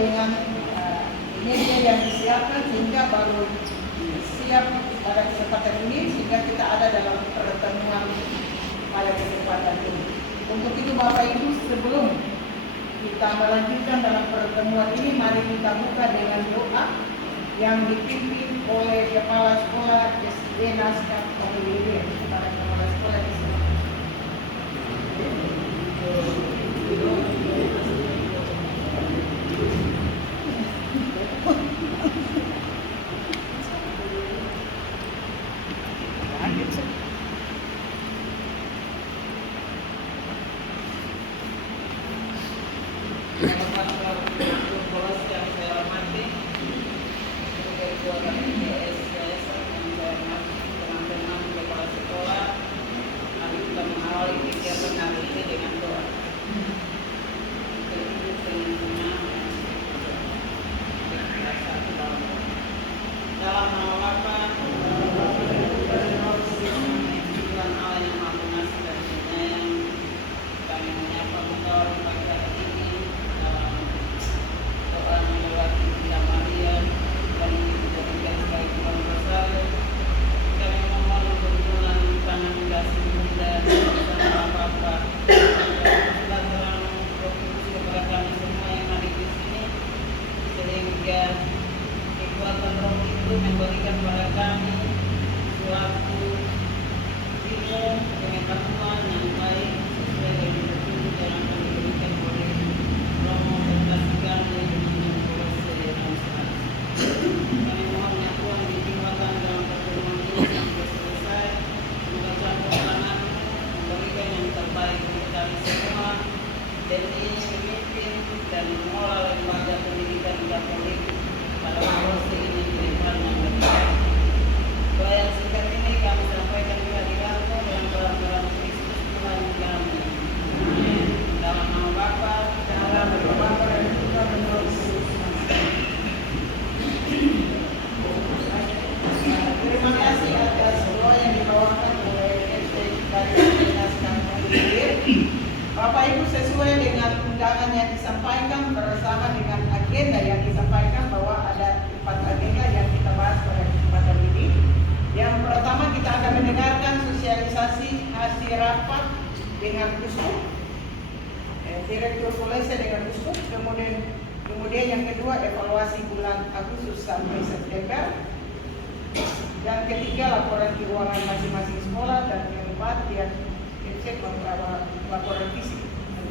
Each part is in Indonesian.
dengan media yang disiapkan sehingga baru siap pada kesempatan ini, sehingga kita ada dalam pertemuan pada kesempatan ini. Untuk itu Bapak Ibu, sebelum kita melanjutkan dalam pertemuan ini, mari kita buka dengan doa yang dipimpin oleh Kepala Sekolah SD Naskah Pemilihan. Kepada Kepala Sekolah di sini. Bapak Ibu, sesuai dengan undangan yang disampaikan bersama dengan agenda yang disampaikan bahwa ada 4 agenda yang kita bahas pada kesempatan ini. Yang pertama, kita akan mendengarkan sosialisasi hasil rapat dengan Uskup, Direktur Polisi dengan Uskup. Kemudian yang kedua, evaluasi bulan Agustus sampai September. Yang ketiga, laporan keuangan masing-masing sekolah. Dan yang keempat, yang cek laporan fisik.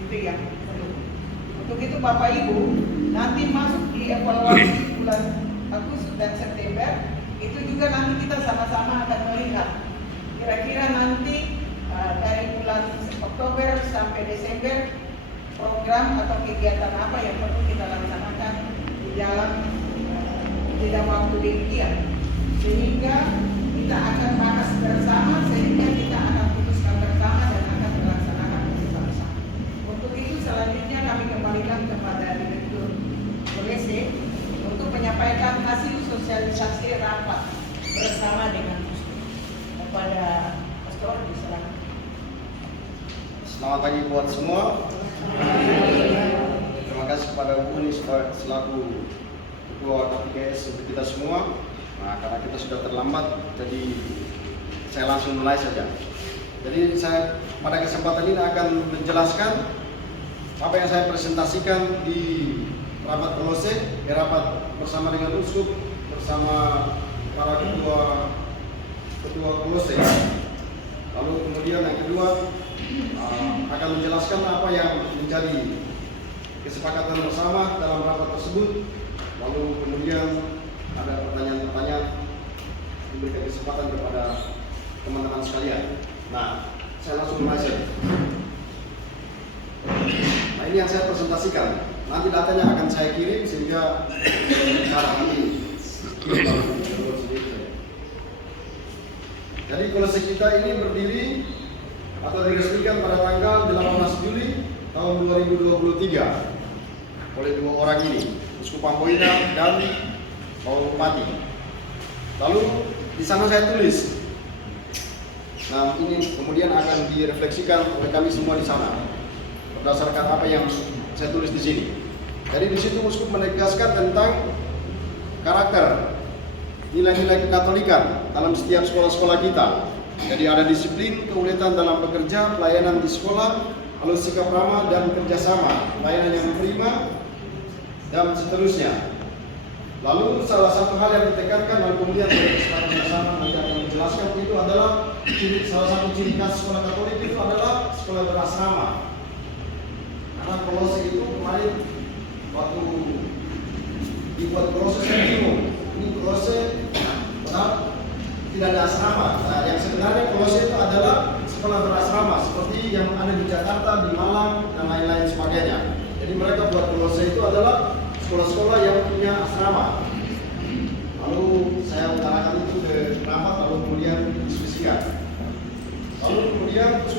Itu yang perlu. Untuk itu Bapak Ibu, nanti masuk di evaluasi bulan Agustus dan September, itu juga nanti kita sama-sama akan melihat kira-kira nanti dari bulan Oktober sampai Desember program atau kegiatan apa yang perlu kita laksanakan di dalam waktu demikian, sehingga kita akan bahas bersama, sehingga kita akan putuskan bersama dan akan melaksanakan bersama-sama. Untuk itu selanjutnya kami kembalikan kepada Direktur Polisi untuk menyampaikan hasil sosialisasi rapat bersama dengan kepada Pastor. Silakan. Selamat pagi buat semua. Terima kasih kepada Bu Uni selaku Ketua KPKS untuk kita semua. Nah, karena kita sudah terlambat, jadi saya langsung mulai saja. Jadi saya pada kesempatan ini akan menjelaskan apa yang saya presentasikan di rapat Kolose, rapat bersama dengan Uskup, bersama para ketua Kolose. Lalu kemudian yang kedua akan menjelaskan apa yang menjadi kesepakatan bersama dalam rapat tersebut. Lalu kemudian ada pertanyaan-pertanyaan, memberikan kesempatan kepada teman-teman sekalian. Nah, saya langsung mulai saja. Nah, ini yang saya presentasikan. Nanti datanya akan saya kirim sehingga cara ini. Jadi kolose kita ini berdiri atau diresmikan pada tanggal 18 Juli tahun 2023 oleh 2 orang ini, Uskup Amboina dan Paul Bupati. Lalu di sana saya tulis. Nah, ini kemudian akan direfleksikan oleh kami semua di sana berdasarkan apa yang saya tulis di sini. Jadi di situ Uskup menegaskan tentang karakter, nilai-nilai kekatolikan dalam setiap sekolah-sekolah kita. Jadi ada disiplin, keuletan dalam bekerja, pelayanan di sekolah, lalu sikap ramah dan kerjasama, pelayanan yang prima, dan seterusnya. Lalu salah satu hal yang ditekankan dan kemudian kesempatan bersama nanti akan menjelaskan itu adalah salah satu ciri khas sekolah Katolik itu adalah sekolah berasrama. Karena Kolose itu kemarin waktu dibuat Kolose saya bingung. Ini Kolose tidak ada asrama. Nah, yang sebenarnya Kolose itu adalah sekolah berasrama seperti yang ada di Jakarta, di Malang dan lain-lain sebagainya. Jadi mereka buat Kolose itu adalah sekolah-sekolah yang punya asrama. Lalu saya utarakan itu ke rapat, lalu kemudian diskusikan. Lalu kemudian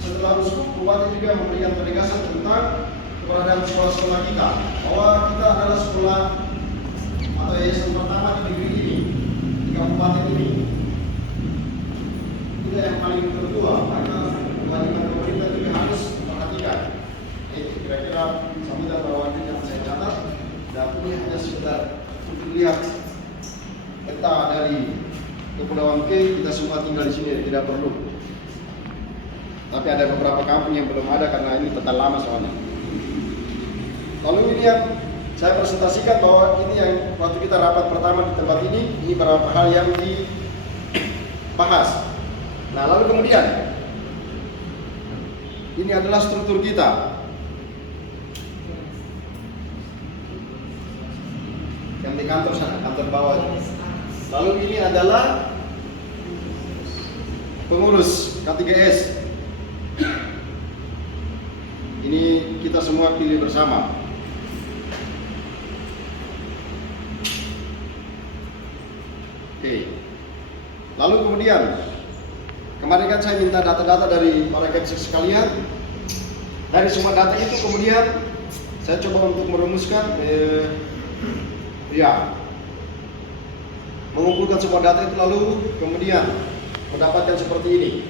setelah Uskup, Bupati juga memberikan penegasan tentang keberadaan sekolah-sekolah kita, bahwa kita adalah sekolah atau yayasan pertama di negeri ini, di kabupaten ini. Itu yang paling tertua, maka kewajiban pemerintah juga harus memperhatikan. Itu kira-kira sambutan perwakilan yang saya catat. Dan ini hanya sekedar untuk lihat peta dari Kepulauan K, kita semua tinggal di sini, tidak perlu. Tapi ada beberapa kampung yang belum ada karena ini peta lama soalnya. Lalu ini yang saya presentasikan bahwa ini yang waktu kita rapat pertama di tempat ini beberapa hal yang dibahas. Nah lalu kemudian ini adalah struktur kita. Yang di kantor sana, kantor bawah. Lalu ini adalah pengurus K3S. Ini kita semua pilih bersama. Oke. Lalu kemudian kemarin kan saya minta data-data dari para K3S sekalian. Dari semua data itu kemudian saya coba untuk merumuskan mengumpulkan semua data itu lalu kemudian mendapatkan seperti ini.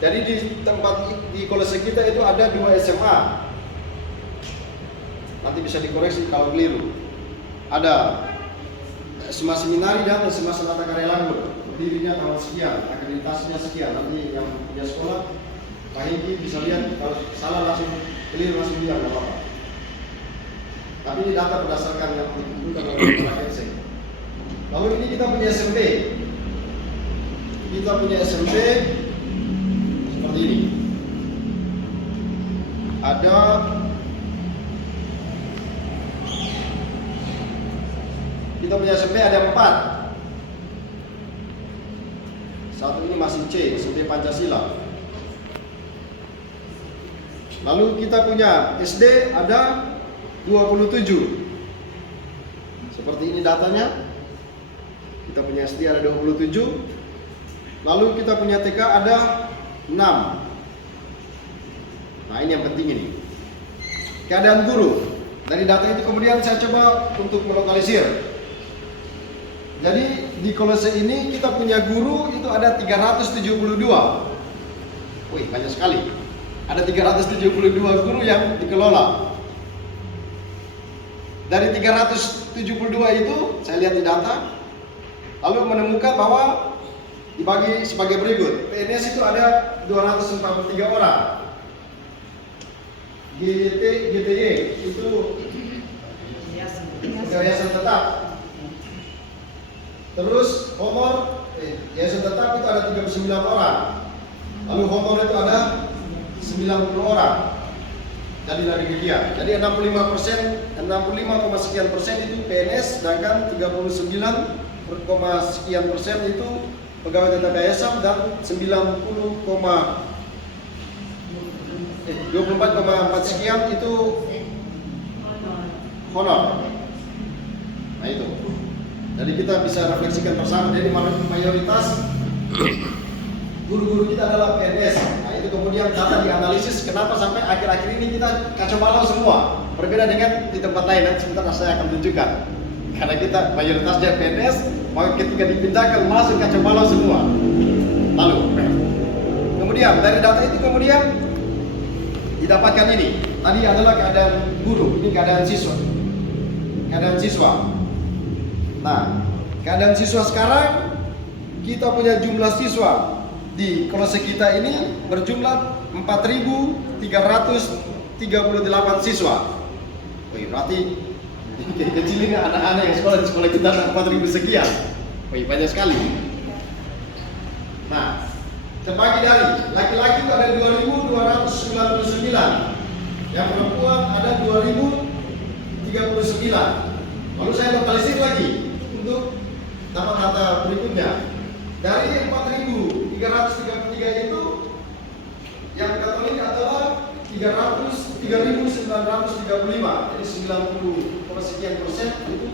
Jadi di tempat di Kolose kita itu ada 2 SMA. Nanti bisa dikoreksi kalau keliru. Ada SMA Seminari dan SMA Sanata Karelangur. Berdirinya tahun sekian, akreditasinya sekian. Nanti yang punya sekolah Pak Hengki bisa lihat, kalau salah langsung keliru langsung bilang nggak apa-apa. Tapi ini data berdasarkan yang dibutuhkan oleh para KC. Lalu ini kita punya SMP. Kita punya SMP seperti ini. Ada kita punya SMP ada 4. Satu ini masih C, SMP Pancasila. Lalu kita punya SD ada 27. Seperti ini datanya. Kita punya SD ada 27. Lalu kita punya TK ada 6. Nah ini yang penting ini. Keadaan guru. Dari data itu kemudian saya coba untuk melokalisir. Jadi di Kolose ini kita punya guru itu ada 372. Wih banyak sekali. Ada 372 guru yang dikelola. Dari 372 itu saya lihat di data, lalu menemukan bahwa dibagi sebagai berikut. PNS itu ada 243 orang. GTY itu yayasan tetap. Terus honor yayasan tetap itu ada 39 orang. Lalu honor itu ada 90 orang. Jadi dari demikian. Jadi 65%, 65, sekian persen itu PNS, sedangkan 39, sekian persen itu pegawai tetap yayasan dan 24,4 sekian itu honor. Nah itu. Jadi kita bisa refleksikan bersama. Jadi mayoritas guru-guru kita adalah PNS. Nah itu kemudian data dianalisis kenapa sampai akhir-akhir ini kita kacau balau semua. Berbeda dengan di tempat lain, nanti sebentar saya akan tunjukkan. Karena kita mayoritasnya PNS, maka ketika dipindahkan masuk kacau balau semua. Lalu, kemudian dari data itu kemudian didapatkan ini. Tadi adalah keadaan guru, ini keadaan siswa. keadaan siswa. Nah, keadaan siswa sekarang, kita punya jumlah siswa di kolose kita ini berjumlah 4.338 siswa. Wih, berarti kecil ini anak-anak yang sekolah di sekolah kita 4.000 sekian. Wih, banyak sekali. Nah, terbagi dari laki-laki itu ada 2.299, yang perempuan ada 2.039. Lalu saya lokalisir lagi untuk dapat data berikutnya. Dari 4.333 itu yang Katolik adalah 3.935, jadi 90 sekian persen itu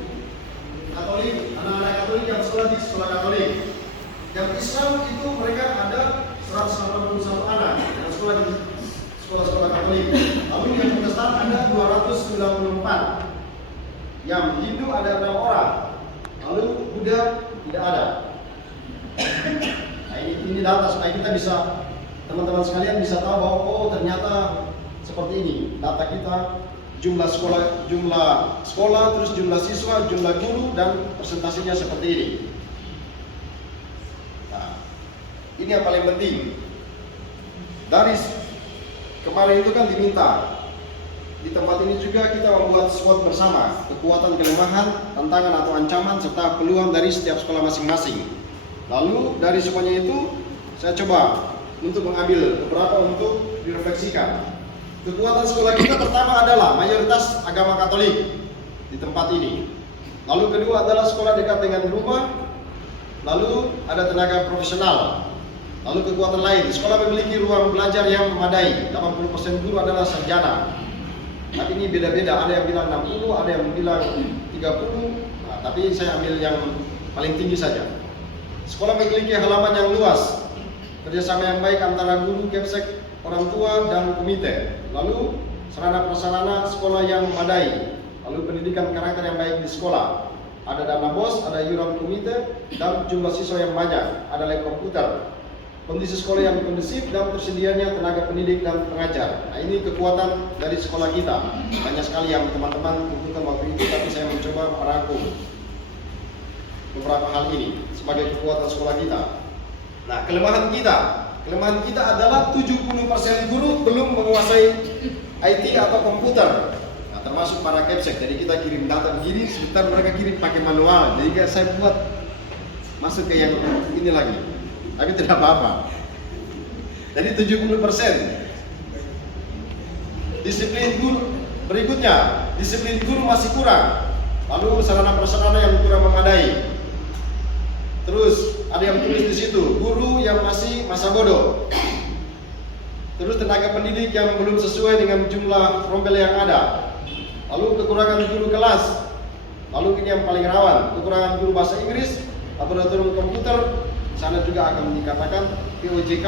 Katolik, anak-anak Katolik yang sekolah di sekolah Katolik. Yang Islam itu mereka ada 181 anak yang sekolah di sekolah-sekolah Katolik. Lalu yang Protestan ada 294. Yang Hindu ada 6 orang. Lalu Buddha tidak ada. Nah, ini data supaya kita bisa, teman-teman sekalian bisa tahu bahwa oh ternyata seperti ini data kita, jumlah sekolah, terus jumlah siswa, jumlah guru, dan presentasinya seperti ini. Nah, ini yang paling penting. Dari kemarin itu kan diminta di tempat ini juga kita membuat SWOT bersama, kekuatan, kelemahan, tantangan atau ancaman serta peluang dari setiap sekolah masing-masing. Lalu dari semuanya itu saya coba untuk mengambil beberapa untuk direfleksikan. Kekuatan sekolah kita pertama adalah mayoritas agama Katolik di tempat ini. Lalu kedua adalah sekolah dekat dengan rumah. Lalu ada tenaga profesional. Lalu kekuatan lain, sekolah memiliki ruang belajar yang memadai. 80% guru adalah sarjana. Tapi ini beda-beda, ada yang bilang 60, ada yang bilang 30. Nah, tapi saya ambil yang paling tinggi saja. Sekolah memiliki halaman yang luas, kerjasama yang baik antara guru, kepsek, orang tua, dan komite. Lalu sarana prasarana sekolah yang memadai. Lalu pendidikan karakter yang baik di sekolah. Ada dana bos, ada iuran komite, dan jumlah siswa yang banyak. Ada lab komputer. Kondisi sekolah yang kondusif dan tersedianya tenaga pendidik dan pengajar. Nah, ini kekuatan dari sekolah kita. Banyak sekali yang teman-teman butuhkan waktu itu, tapi saya mencoba merangkum beberapa hal ini sebagai kekuatan sekolah kita. Nah, kelemahan kita adalah 70% guru belum menguasai IT atau komputer. Nah, termasuk para kepsek. Jadi kita kirim data begini, sebentar mereka kirim pakai manual. Jadi saya buat masuk ke yang ini lagi. Tapi tidak apa-apa. Jadi 70%. Disiplin guru berikutnya, disiplin guru masih kurang. Lalu sarana prasarana yang kurang memadai. Terus ada yang tulis di situ, guru yang masih masa bodoh. Terus tenaga pendidik yang belum sesuai dengan jumlah rombel yang ada. Lalu kekurangan guru kelas. Lalu ini yang paling rawan, kekurangan guru bahasa Inggris, laboratorium komputer. Sana juga akan dikatakan POJK,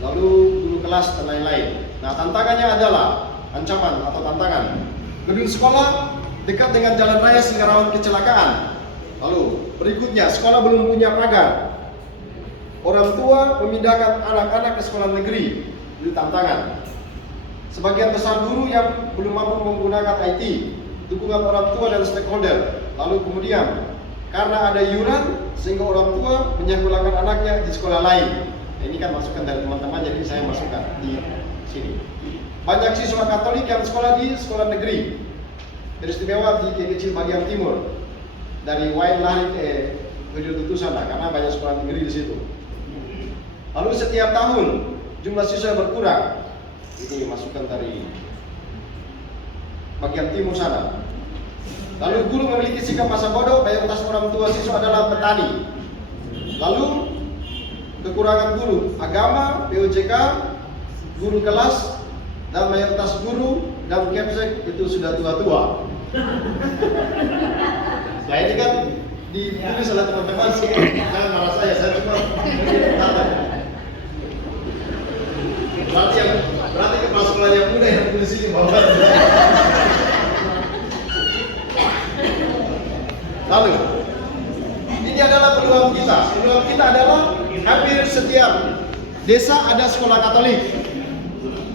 lalu guru kelas dan lain-lain. Nah, tantangannya adalah ancaman atau tantangan. Gedung sekolah dekat dengan jalan raya sehingga rawan kecelakaan. Lalu berikutnya, sekolah belum punya pagar. Orang tua memindahkan anak-anak ke sekolah negeri, itu tantangan. Sebagian besar guru yang belum mampu menggunakan IT, dukungan orang tua dan stakeholder. Lalu kemudian, karena ada iuran, sehingga orang tua menyekolahkan anaknya di sekolah lain. Nah, ini kan masukan dari teman-teman, jadi saya masukkan di sini. Banyak siswa Katolik yang sekolah di sekolah negeri, teristimewa di kecil bagian timur, dari Wain lari ke Widodo sana, karena banyak sekolah negeri di situ. Lalu setiap tahun jumlah siswa berkurang. Ini masukan dari bagian timur sana. Lalu guru memiliki sikap masa bodoh, mayoritas orang tua siswa adalah petani. Lalu kekurangan guru agama, POJK, guru kelas, dan mayoritas guru dan kepsek itu sudah tua-tua. Nah, ini kan ditulis oleh teman-teman, jangan marah saya cuma berarti kepala sekolah yang muda yang tulis ini bahwa. Lalu, ini adalah peluang kita. Peluang kita adalah hampir setiap desa ada sekolah Katolik.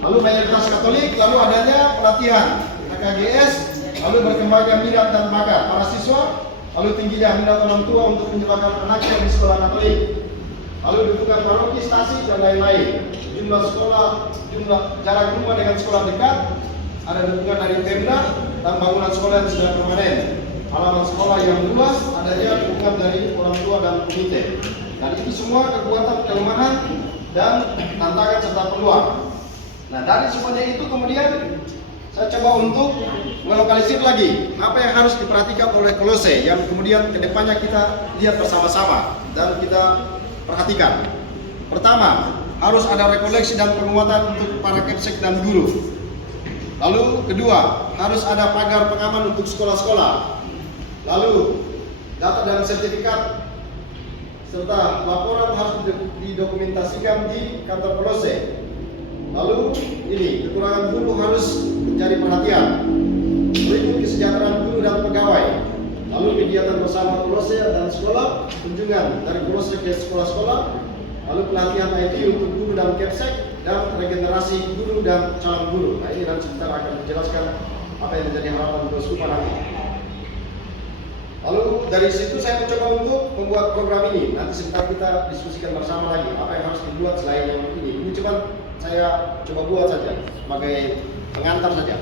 Lalu mayoritas Katolik, lalu adanya pelatihan KKGS, lalu berkembangnya minat dan bakat para siswa, lalu tingginya minat orang tua untuk menyekolahkan anaknya di sekolah Katolik, lalu dudukan paroki, stasi dan lain-lain. Jumlah sekolah, jumlah jarak rumah dengan sekolah dekat, ada dukungan dari Pemda dan bangunan sekolah yang sudah permanen. Halaman sekolah yang luas, adanya dukungan dari orang tua dan komite. Dan itu semua kekuatan, kelemahan, dan tantangan serta peluang. Nah, dari semuanya itu kemudian saya coba untuk melokalisir lagi apa yang harus diperhatikan oleh Kolose yang kemudian kedepannya kita lihat bersama-sama dan kita perhatikan. Pertama, harus ada rekoleksi dan penguatan untuk para kepsek dan guru. Lalu kedua, harus ada pagar pengaman untuk sekolah-sekolah. Lalu data dan sertifikat serta laporan harus didokumentasikan di kantor Kolose. Lalu ini kekurangan guru harus menjadi perhatian. Berikut kesejahteraan guru dan pegawai. Lalu kegiatan bersama Kolose dan sekolah, kunjungan dari Kolose ke sekolah-sekolah. Lalu pelatihan IT untuk guru dan kepsek dan regenerasi guru dan calon guru. Nah, ini nanti sebentar akan menjelaskan apa yang menjadi harapan untuk Skupa nanti. Lalu dari situ saya mencoba untuk membuat program ini. Nanti sebentar kita diskusikan bersama lagi apa yang harus dibuat selain yang ini. Ini cuma saya coba buat saja sebagai pengantar saja.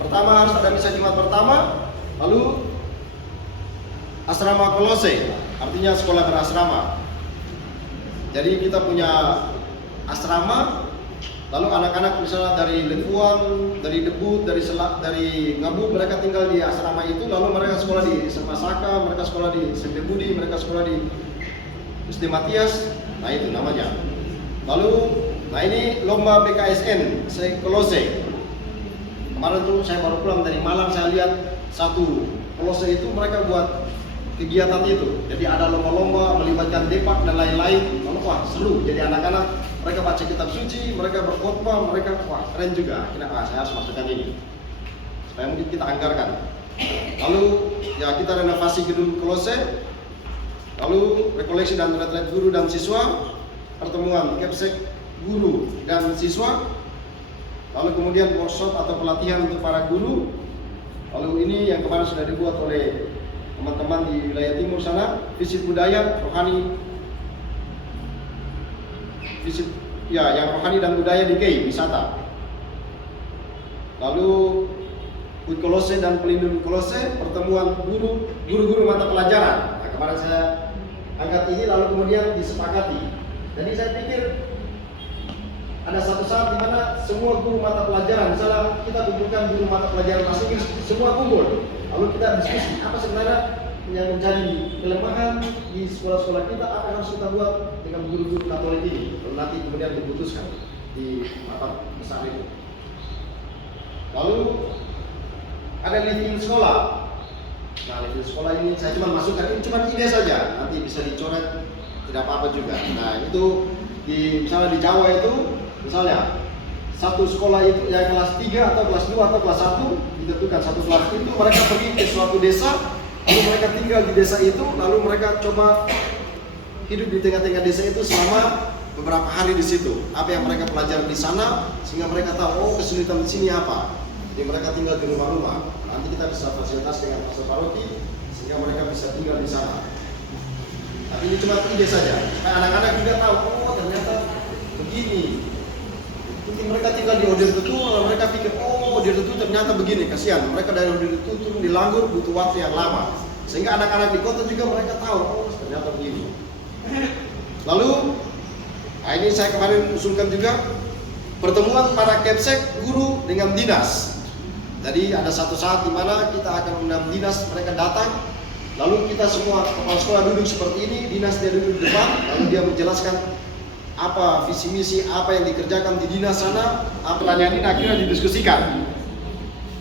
Pertama harus ada misa Jumat pertama, lalu asrama Kolose, artinya sekolah berasrama. Jadi kita punya asrama, lalu anak-anak misalnya dari Lengkuang, dari Debut, dari Ngabu, mereka tinggal di asrama itu, lalu mereka sekolah di Semasaka, mereka sekolah di SMP Budi, mereka sekolah di SD Matias, nah itu namanya. Lalu, nah ini lomba BKSN, saya Kolose. Kemarin tuh saya baru pulang dari Malang, saya lihat satu Kolose itu mereka buat kegiatan itu. Jadi ada lomba-lomba melibatkan depak dan lain-lain. Lalu wah seru. Jadi anak-anak mereka baca kitab suci, mereka berkhotbah, mereka wah keren juga. Akhirnya saya harus masukkan ini. Supaya mungkin kita anggarkan. Lalu ya kita renovasi gedung Kolose. Lalu rekoleksi dan retret guru dan siswa, pertemuan kepsek guru dan siswa. Lalu kemudian workshop atau pelatihan untuk para guru. Lalu ini yang kemarin sudah dibuat oleh teman-teman di wilayah timur sana, visit budaya, rohani, visit ya yang rohani dan budaya di KEI, wisata. Lalu Hut Kolose dan pelindung Kolose, pertemuan guru-guru mata pelajaran. Nah, kemarin saya angkat ini lalu kemudian disepakati. Jadi saya pikir ada satu saat di mana semua guru mata pelajaran, misalnya kita kumpulkan guru mata pelajaran asing, semua kumpul. Lalu kita diskusi apa sebenarnya yang menjadi kelemahan di sekolah-sekolah kita, apa yang harus kita buat dengan guru-guru Katolik ini. Lalu nanti kemudian diputuskan di mata besar itu. Lalu ada living sekolah. Nah, living sekolah ini saya cuma masukkan, ini cuma ide saja, nanti bisa dicoret, tidak apa-apa juga. Nah, itu misalnya di Jawa itu, misalnya satu sekolah itu yang kelas 3 atau kelas 2 atau kelas 1 ditentukan satu kelas itu mereka pergi ke suatu desa, lalu mereka tinggal di desa itu, lalu mereka coba hidup di tengah-tengah desa itu selama beberapa hari di situ. Apa yang mereka pelajari di sana sehingga mereka tahu oh kesulitan di sini apa. Jadi mereka tinggal di rumah-rumah. Nanti kita bisa fasilitasi dengan pastor paroki sehingga mereka bisa tinggal di sana. Tapi ini cuma ide saja. Supaya anak-anak juga tahu oh ternyata begini. Mungkin mereka tinggal di Odir Tutu, mereka pikir, oh Odir Tutu ternyata begini, kasihan. Mereka dari Odir Tutu turun di Langgur butuh waktu yang lama. Sehingga anak-anak di kota juga mereka tahu, oh ternyata begini. Lalu, nah ini saya kemarin usulkan juga, pertemuan para kepsek guru dengan dinas. Jadi ada satu saat di mana kita akan mengundang dinas, mereka datang. Lalu kita semua kepala sekolah duduk seperti ini, dinas dia duduk di depan, lalu dia menjelaskan apa visi misi, apa yang dikerjakan di dinas sana, pertanyaan ini akhirnya didiskusikan.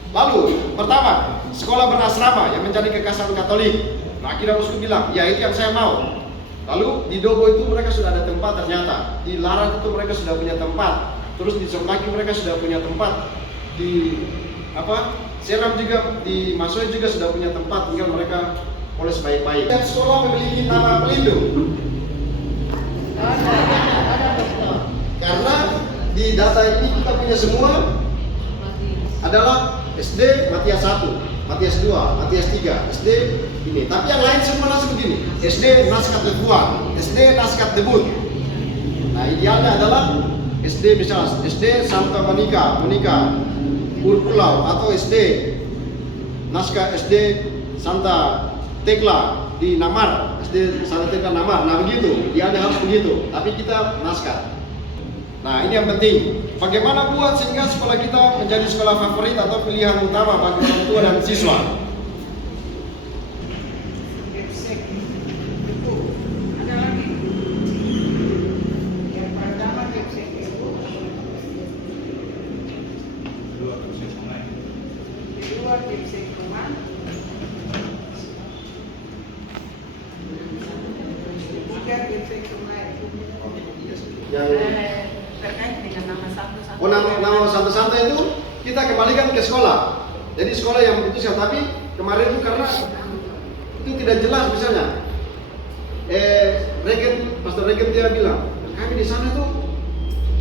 Lalu pertama, sekolah berasrama yang menjadi kekasih Katolik. Nah, akhirnya uskup bilang, ya itu yang saya mau. Lalu di Dogo itu mereka sudah ada tempat ternyata, di Larang itu mereka sudah punya tempat, terus di Somaki mereka sudah punya tempat, di Seram juga, di Masoe juga sudah punya tempat, tinggal mereka poles baik-baik. Dan sekolah memiliki nama pelindung. Karena di data ini kita punya semua adalah SD Matias 1. Matias 2, Matias 3, SD ini. Tapi yang lain semua langsung begini. SD naskah Lebuan, SD naskah debut. Nah, idealnya adalah SD misalnya SD Santa Monica, Urpulau, atau SD naskah SD Santa Tekla di Namar, SD Santa Tekla Namar. Nah begitu, idealnya harus begitu. Tapi kita naskah. Nah ini yang penting. Bagaimana buat sehingga sekolah kita menjadi sekolah favorit atau pilihan utama bagi orang tua dan siswa? Ada lagi. Yang pertama Kepsek itu. Kedua Kepsek Kuman. Ketiga Kepsek Sungai. Yang Terkait dengan nama satu-satu. oh, nama satu-satu itu kita kembalikan ke sekolah. Jadi sekolah yang memutuskan. Tapi kemarin itu karena itu tidak jelas misalnya. Pastor Regen dia bilang, kami di sana tuh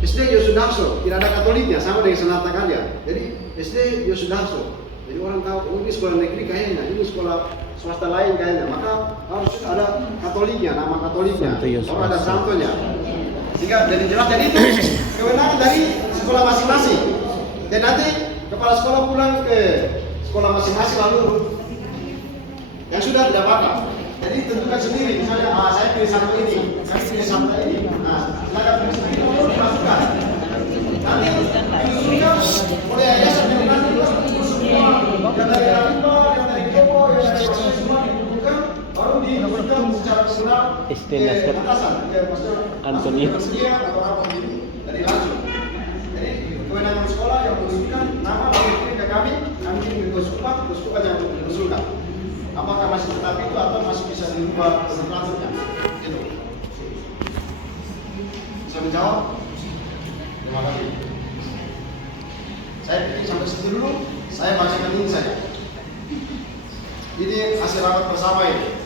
SD Yosudarso, tidak ada Katoliknya, sama dengan Senata Karya. Jadi SD Yosudarso. Jadi orang tahu, oh ini sekolah negeri kayaknya, ini sekolah swasta lain kayaknya. Maka harus ada Katoliknya, nama Katoliknya, harus ada santonya. Sehingga jadi jelas, dan itu kewenangan dari sekolah masing-masing. Dan nanti kepala sekolah pulang ke sekolah masing-masing lalu yang sudah tidak apa-apa. Jadi tentukan sendiri, misalnya saya pilih satu ini, saya pilih satu ini. Nah, silakan pilih sendiri lalu dimasukkan. Nanti diusulkan oleh yayasan yang nanti yang dari Alimba, yang dari Jowo, yang dari Pastor semua dibutuhkan, baru diusulkan secara personal ke atasan, ke Pastor Antonius atau apa gitu, dari langsung. Jadi kewenangan sekolah yang mengusulkan nama lalu kirim ke kami kirim ke Kuskupan yang mengusulkan. Apakah masih tetap itu atau masih bisa dirubah nomenklaturnya? Gitu. Bisa menjawab? Terima kasih. Saya pikir sampai situ dulu. Saya bacakan ini saja. Ini hasil rapat bersama ini.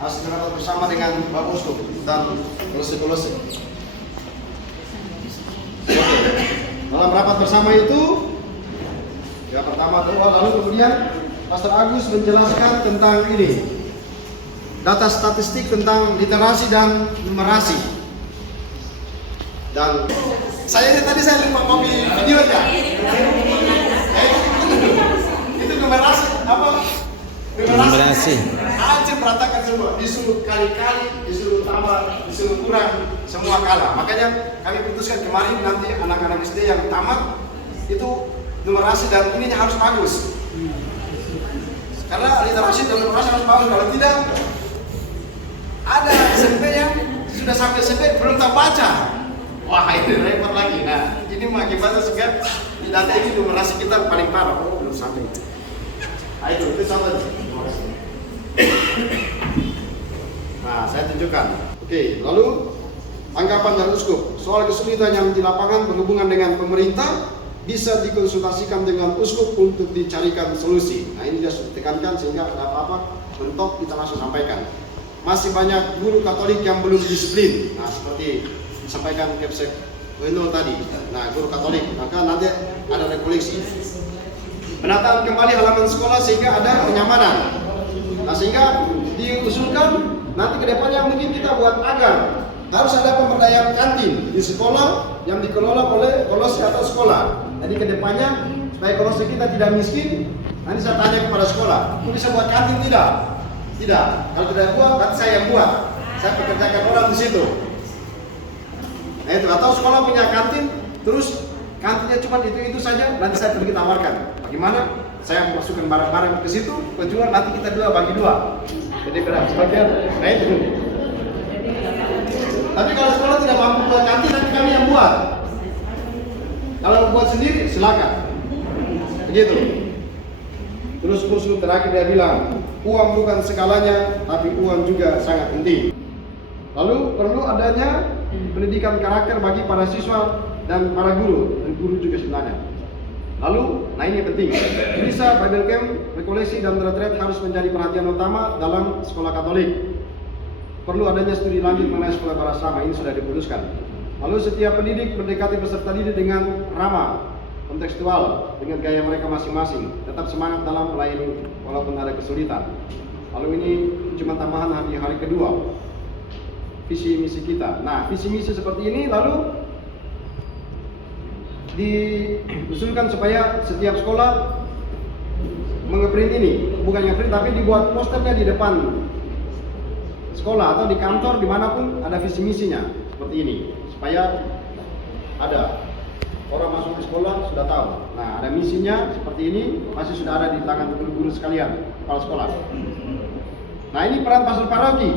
Hasil rapat bersama dengan Bapak Uskup dan kolose-kolose. Dalam rapat bersama itu, yang pertama doa, lalu kemudian Pastor Agus menjelaskan tentang ini, data statistik tentang literasi dan numerasi. Dan saya tadi saya lupa copy videonya. Itu numerasi apa? Numerasi. Anjir berantakan semua, disuruh kali-kali, disuruh tambah, disuruh kurang, semua kalah. Makanya kami putuskan kemarin nanti anak-anak SD yang tamat itu numerasi dan ininya harus bagus. Karena literasi dan numerasi harus bagus. Kalau tidak, ada SMP yang sudah sampai SMP belum tahu baca. Wah ini repot lagi. Nah ini mengakibatkan sehingga di data ini numerasi kita paling parah. Oh belum sampai. Nah itu sampai. Terima kasih. Nah saya tunjukkan. Oke, lalu anggapan dari Uskup soal kesulitan yang di lapangan berhubungan dengan pemerintah bisa dikonsultasikan dengan Uskup untuk dicarikan solusi. Nah ini sudah ditekankan sehingga ada apa-apa mentok kita langsung sampaikan. Masih banyak guru Katolik yang belum disiplin. Nah seperti disampaikan Kepsek Wendel tadi. Nah guru Katolik, maka nanti ada rekoleksi. Penataan kembali halaman sekolah sehingga ada kenyamanan. Nah sehingga diusulkan nanti kedepannya mungkin kita buat agar harus ada pemberdayaan kantin di sekolah yang dikelola oleh kolose atau sekolah. Jadi kedepannya supaya kolose kita tidak miskin, nanti saya tanya kepada sekolah, aku bisa buat kantin tidak? Tidak. Kalau tidak buat, nanti saya yang buat. Saya pekerjakan orang di situ. Nah itu, atau sekolah punya kantin, terus kantinnya cuma itu saja, nanti saya pergi tawarkan. Bagaimana? Saya masukkan barang-barang ke situ, penjual nanti kita bagi dua. Jadi kalau sebagian, nah itu. Tapi kalau sekolah tidak mampu buat kantin, nanti kami yang buat. Kalau buat sendiri, silakan. Begitu. Terus Uskup terakhir dia bilang, uang bukan segalanya, tapi uang juga sangat penting. Lalu perlu adanya pendidikan karakter bagi para siswa dan para guru, dan guru juga sebenarnya. Lalu, nah ini yang penting, bisa Bible Camp, rekoleksi dan retreat harus menjadi perhatian utama dalam sekolah Katolik. Perlu adanya studi lanjut mengenai sekolah para sama, ini sudah diputuskan. Lalu setiap pendidik mendekati peserta didik dengan ramah, kontekstual dengan gaya mereka masing-masing, tetap semangat dalam melayani walaupun ada kesulitan. Lalu ini cuma tambahan hari kedua visi misi kita. Nah, visi misi seperti ini lalu diusulkan supaya setiap sekolah mengeprint ini, bukan ngeprint tapi dibuat posternya di depan sekolah atau di kantor dimanapun ada visi misinya seperti ini, supaya ada orang masuk di sekolah sudah tahu. Nah, ada misinya seperti ini, masih sudah ada di tangan guru-guru sekalian, kepala sekolah. Nah, ini peran pastor paroki.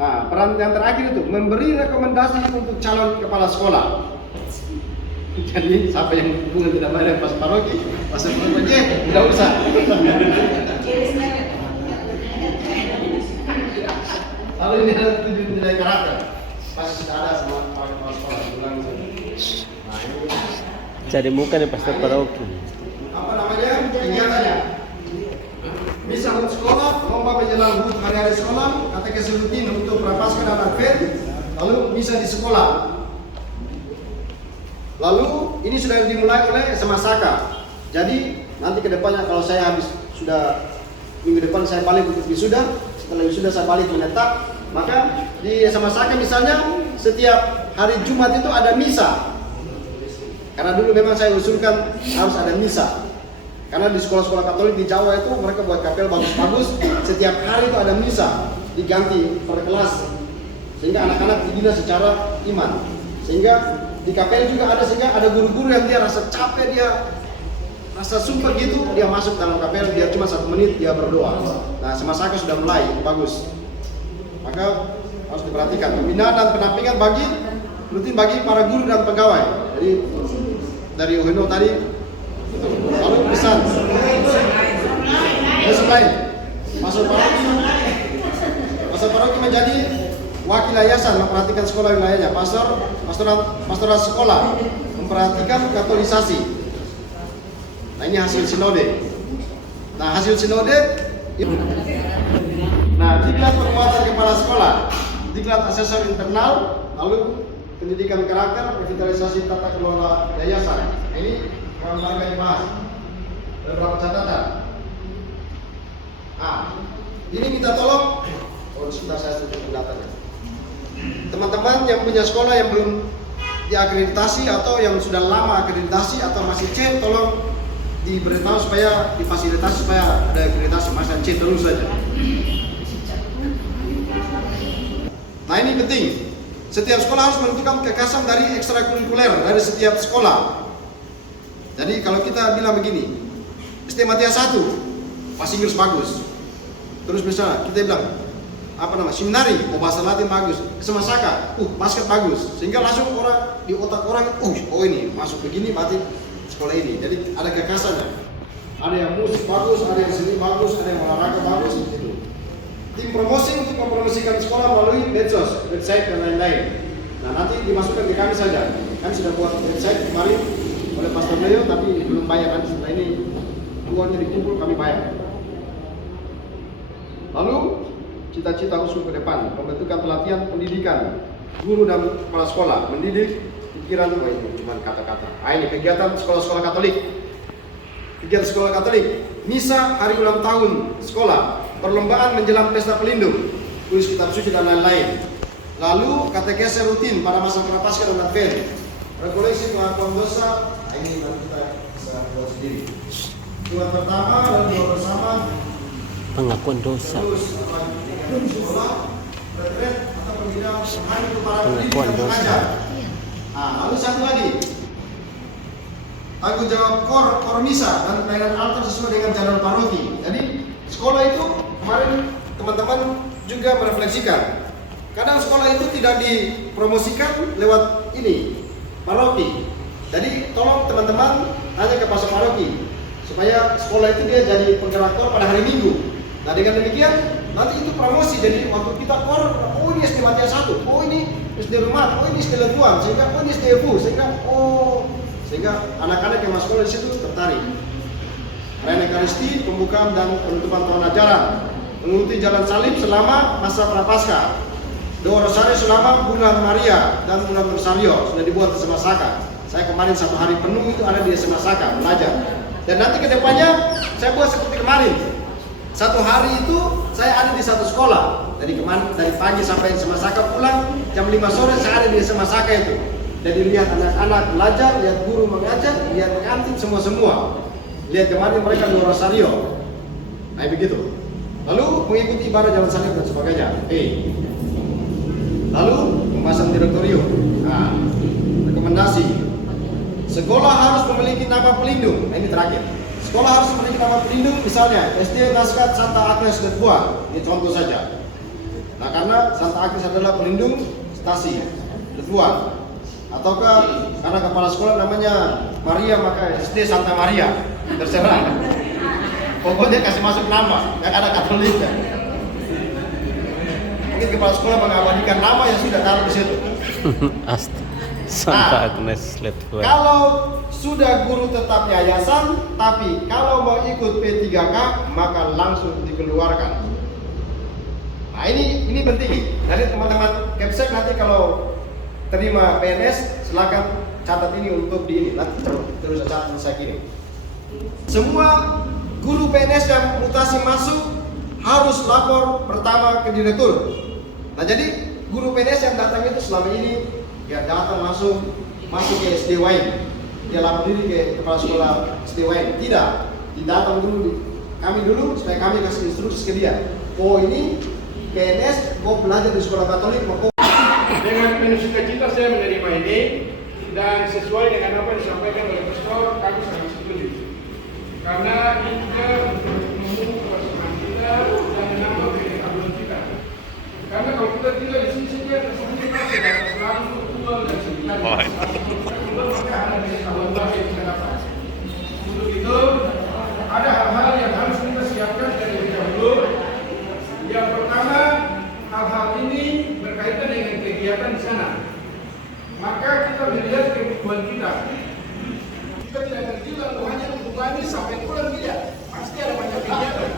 Nah, peran yang terakhir itu memberi rekomendasi untuk calon kepala sekolah. Jadi siapa yang hubungan tidak baik dengan pastor paroki, pastor paroki tidak usah. Lalu ini ada 7 nilai karakter. Pasti sudah ada sama kepala sekolah. Ulang itu. Nah, ini Cari muka nih pastor paroki. apa namanya? Kegiatannya. Bisa untuk sekolah, lomba menjelang hari-hari sekolah, katekesi rutin untuk prapaskah dan advent, lalu bisa di sekolah. Lalu ini sudah dimulai oleh SMA Saka. Jadi nanti kedepannya kalau saya habis sudah minggu depan saya balik untuk wisuda, setelah wisuda saya balik menetap, maka di SMA Saka misalnya setiap hari Jumat itu ada misa. Karena dulu memang saya usulkan harus ada misa. Karena di sekolah-sekolah Katolik di Jawa itu mereka buat kapel bagus-bagus, setiap hari itu ada misa, diganti per kelas, sehingga anak-anak dibina secara iman. Sehingga di kapel juga ada, sehingga ada guru-guru yang dia rasa capek, dia rasa sumpah gitu, dia masuk dalam kapel, dia cuma 1 menit dia berdoa. Nah, SMA Saka sudah mulai, bagus. Maka harus diperhatikan pembinaan dan penampingan rutin bagi para guru dan pegawai. Jadi dari Uheno tadi. Lalu pesan lain pastor paroki menjadi wakil yayasan, memperhatikan sekolah wilayahnya. Pastoral sekolah memperhatikan katolisasi. Nah, ini hasil sinode. Nah, diklat penguatan kepala sekolah, diklat asesor internal, lalu pendidikan karakter, revitalisasi tata kelola yayasan. Nah, ini orang yang bahas. Ada berapa catatan? Ini minta tolong. Sebentar saya tutup datanya. Teman-teman yang punya sekolah yang belum diakreditasi atau yang sudah lama akreditasi atau masih C, tolong diberitahu supaya difasilitasi supaya ada akreditasi, masa C terus saja. Nah, ini penting. Setiap sekolah harus menentukan kekasan dari ekstrakurikuler dari setiap sekolah. Jadi kalau kita bilang begini, SD Matias 1, bahasa Inggris bagus. Terus misalnya kita bilang, seminari, bahasa Latin bagus. SMA Saka, basket bagus. Sehingga langsung orang di otak orang, ini masuk begini, berarti sekolah ini. Jadi ada kekasannya. Ada yang musik bagus, ada yang seni bagus, ada yang olahraga bagus, gitu. Tim promosi untuk mempromosikan sekolah melalui medsos, website dan lain-lain. Nah, nanti dimasukkan ke kami saja. Kami sudah buat website kemarin oleh Pastor Leo, tapi belum bayar. Nanti setelah ini uangnya dikumpul kami bayar. Lalu cita-cita usul ke depan, pembentukan pelatihan pendidikan guru dan kepala sekolah, mendidik pikiran. Ini cuma kata-kata. Ini kegiatan sekolah-sekolah Katolik. Kegiatan sekolah Katolik, misa hari ulang tahun sekolah, perlombaan menjelang pesta pelindung, tulis kitab suci dan lain-lain. Lalu katekesi rutin pada masa prapaskah dan advent, rekoleksi pengakuan dosa. Ini nanti kita bisa buat sendiri. Tuhan pertama dan doa bersama. Pengakuan dosa. Terus sekolah, retret atau pembinaan hari untuk para Pengakuan pendidik dan dosa. pengajar. Nah, lalu satu lagi, tanggung jawab kor misa dan pelayanan altar sesuai dengan jadwal paroki. Jadi sekolah itu kemarin teman-teman juga merefleksikan. Kadang sekolah itu tidak dipromosikan lewat ini paroki. Jadi tolong teman-teman tanya ke pastor paroki supaya sekolah itu dia jadi penggerak kor pada hari Minggu. Nah, dengan demikian nanti itu promosi. Jadi waktu kita kor, ini SD Matias 1, ini SD Rumah, ini SD Letuan, sehingga ini SD Ebu, sehingga anak-anak yang masuk sekolah di situ tertarik. Perayaan Ekaristi, pembukaan dan penutupan tahun ajaran, mengikuti jalan salib selama masa prapaskah, doa rosario selama bulan Maria dan bulan Rosario sudah dibuat di SMA Saka. Saya kemarin 1 hari penuh itu ada di SMA Saka belajar. Dan nanti ke depannya saya buat seperti kemarin. 1 hari itu saya ada di satu sekolah. Dari pagi sampai SMA Saka pulang, jam 5 sore saya ada di SMA Saka itu. Jadi lihat anak-anak belajar, lihat guru mengajar, lihat pengantin semua. Lihat kemarin mereka di Rosario. Nah begitu. Lalu mengikuti ibadah jalan salib dan sebagainya. Lalu pembahasan direktorium. Nah, rekomendasi. Sekolah harus memiliki nama pelindung. Nah ini terakhir. Sekolah harus memiliki nama pelindung, misalnya SD Naskat Santa Agnes Letuan. Ini contoh saja. Nah karena Santa Agnes adalah pelindung stasi Letuan. Ataukah karena kepala sekolah namanya Maria maka SD Santa Maria. Terserah. Pokoknya kasih masuk nama, yang ada Katoliknya. Mungkin kepala sekolah mengabadikan nama yang sudah taruh di situ. Santa Agnes Letuan. Kalau sudah guru tetap yayasan, tapi kalau mau ikut P3K maka langsung dikeluarkan. Nah ini penting. Jadi teman-teman Kepsek nanti kalau terima PNS silakan catat ini untuk di ini. Nanti terus catat saya kirim. Semua guru PNS yang mutasi masuk harus lapor pertama ke direktur. Nah jadi guru PNS yang datang itu selama ini dia datang masuk ke SDWN, dia lapor diri ke kepala sekolah SDWN. Tidak datang dulu kami dulu supaya kami kasih instruksi ke dia. Oh ini PNS mau belajar di sekolah Katolik mau. Dengan penuh sukacita saya menerima ini dan sesuai dengan apa yang disampaikan oleh Pastor, kami sangat setuju. Karena ini juga untuk membangun kebersamaan kita dan menambah pengetahuan kita. Karena kalau kita tinggal di sini saja, kita sudah selalu tua dan sebenarnya maka ada pengetahuan baru yang kita dapat. Untuk itu ada hal-hal yang harus kita siapkan dari dahulu. Yang pertama, hal-hal ini berkaitan dengan kegiatan di sana. Maka kita melihat kebutuhan kita. Kita tidak terjual hanya membebani sampai pulang tidak. Pasti ada banyak kegiatan.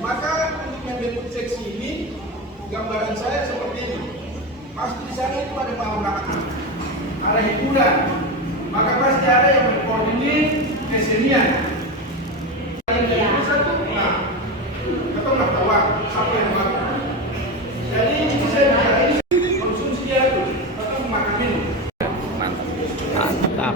Maka untuk membentuk seksi ini, gambaran saya seperti ini. Pasti di sana itu ada malam ada hiburan. Maka pasti ada yang berkoordinir kesenian. Yang satu, atau kawan siapa yang baru. Jadi saya bicara ini konsumsi itu atau makan minum. Mantap.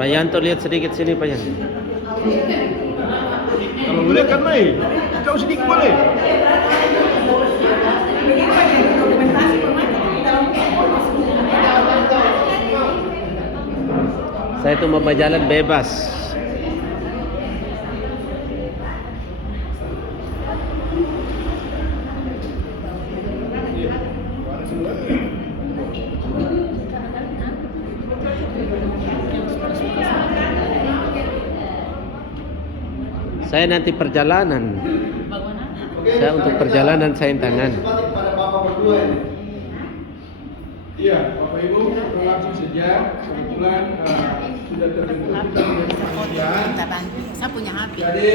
Pak Yanto lihat sedikit sini Pak Yanto. Kalau boleh kan Mai, kau sedikit boleh. Saya itu mau berjalan bebas. Saya nanti perjalanan. Saya untuk perjalanan saya tangan. Pada Bapak berdua ini. Iya, Bapak Ibu, langsung saja. Kebetulan sudah terbentuk kemudian. Kita bantu. Saya punya HP. Jadi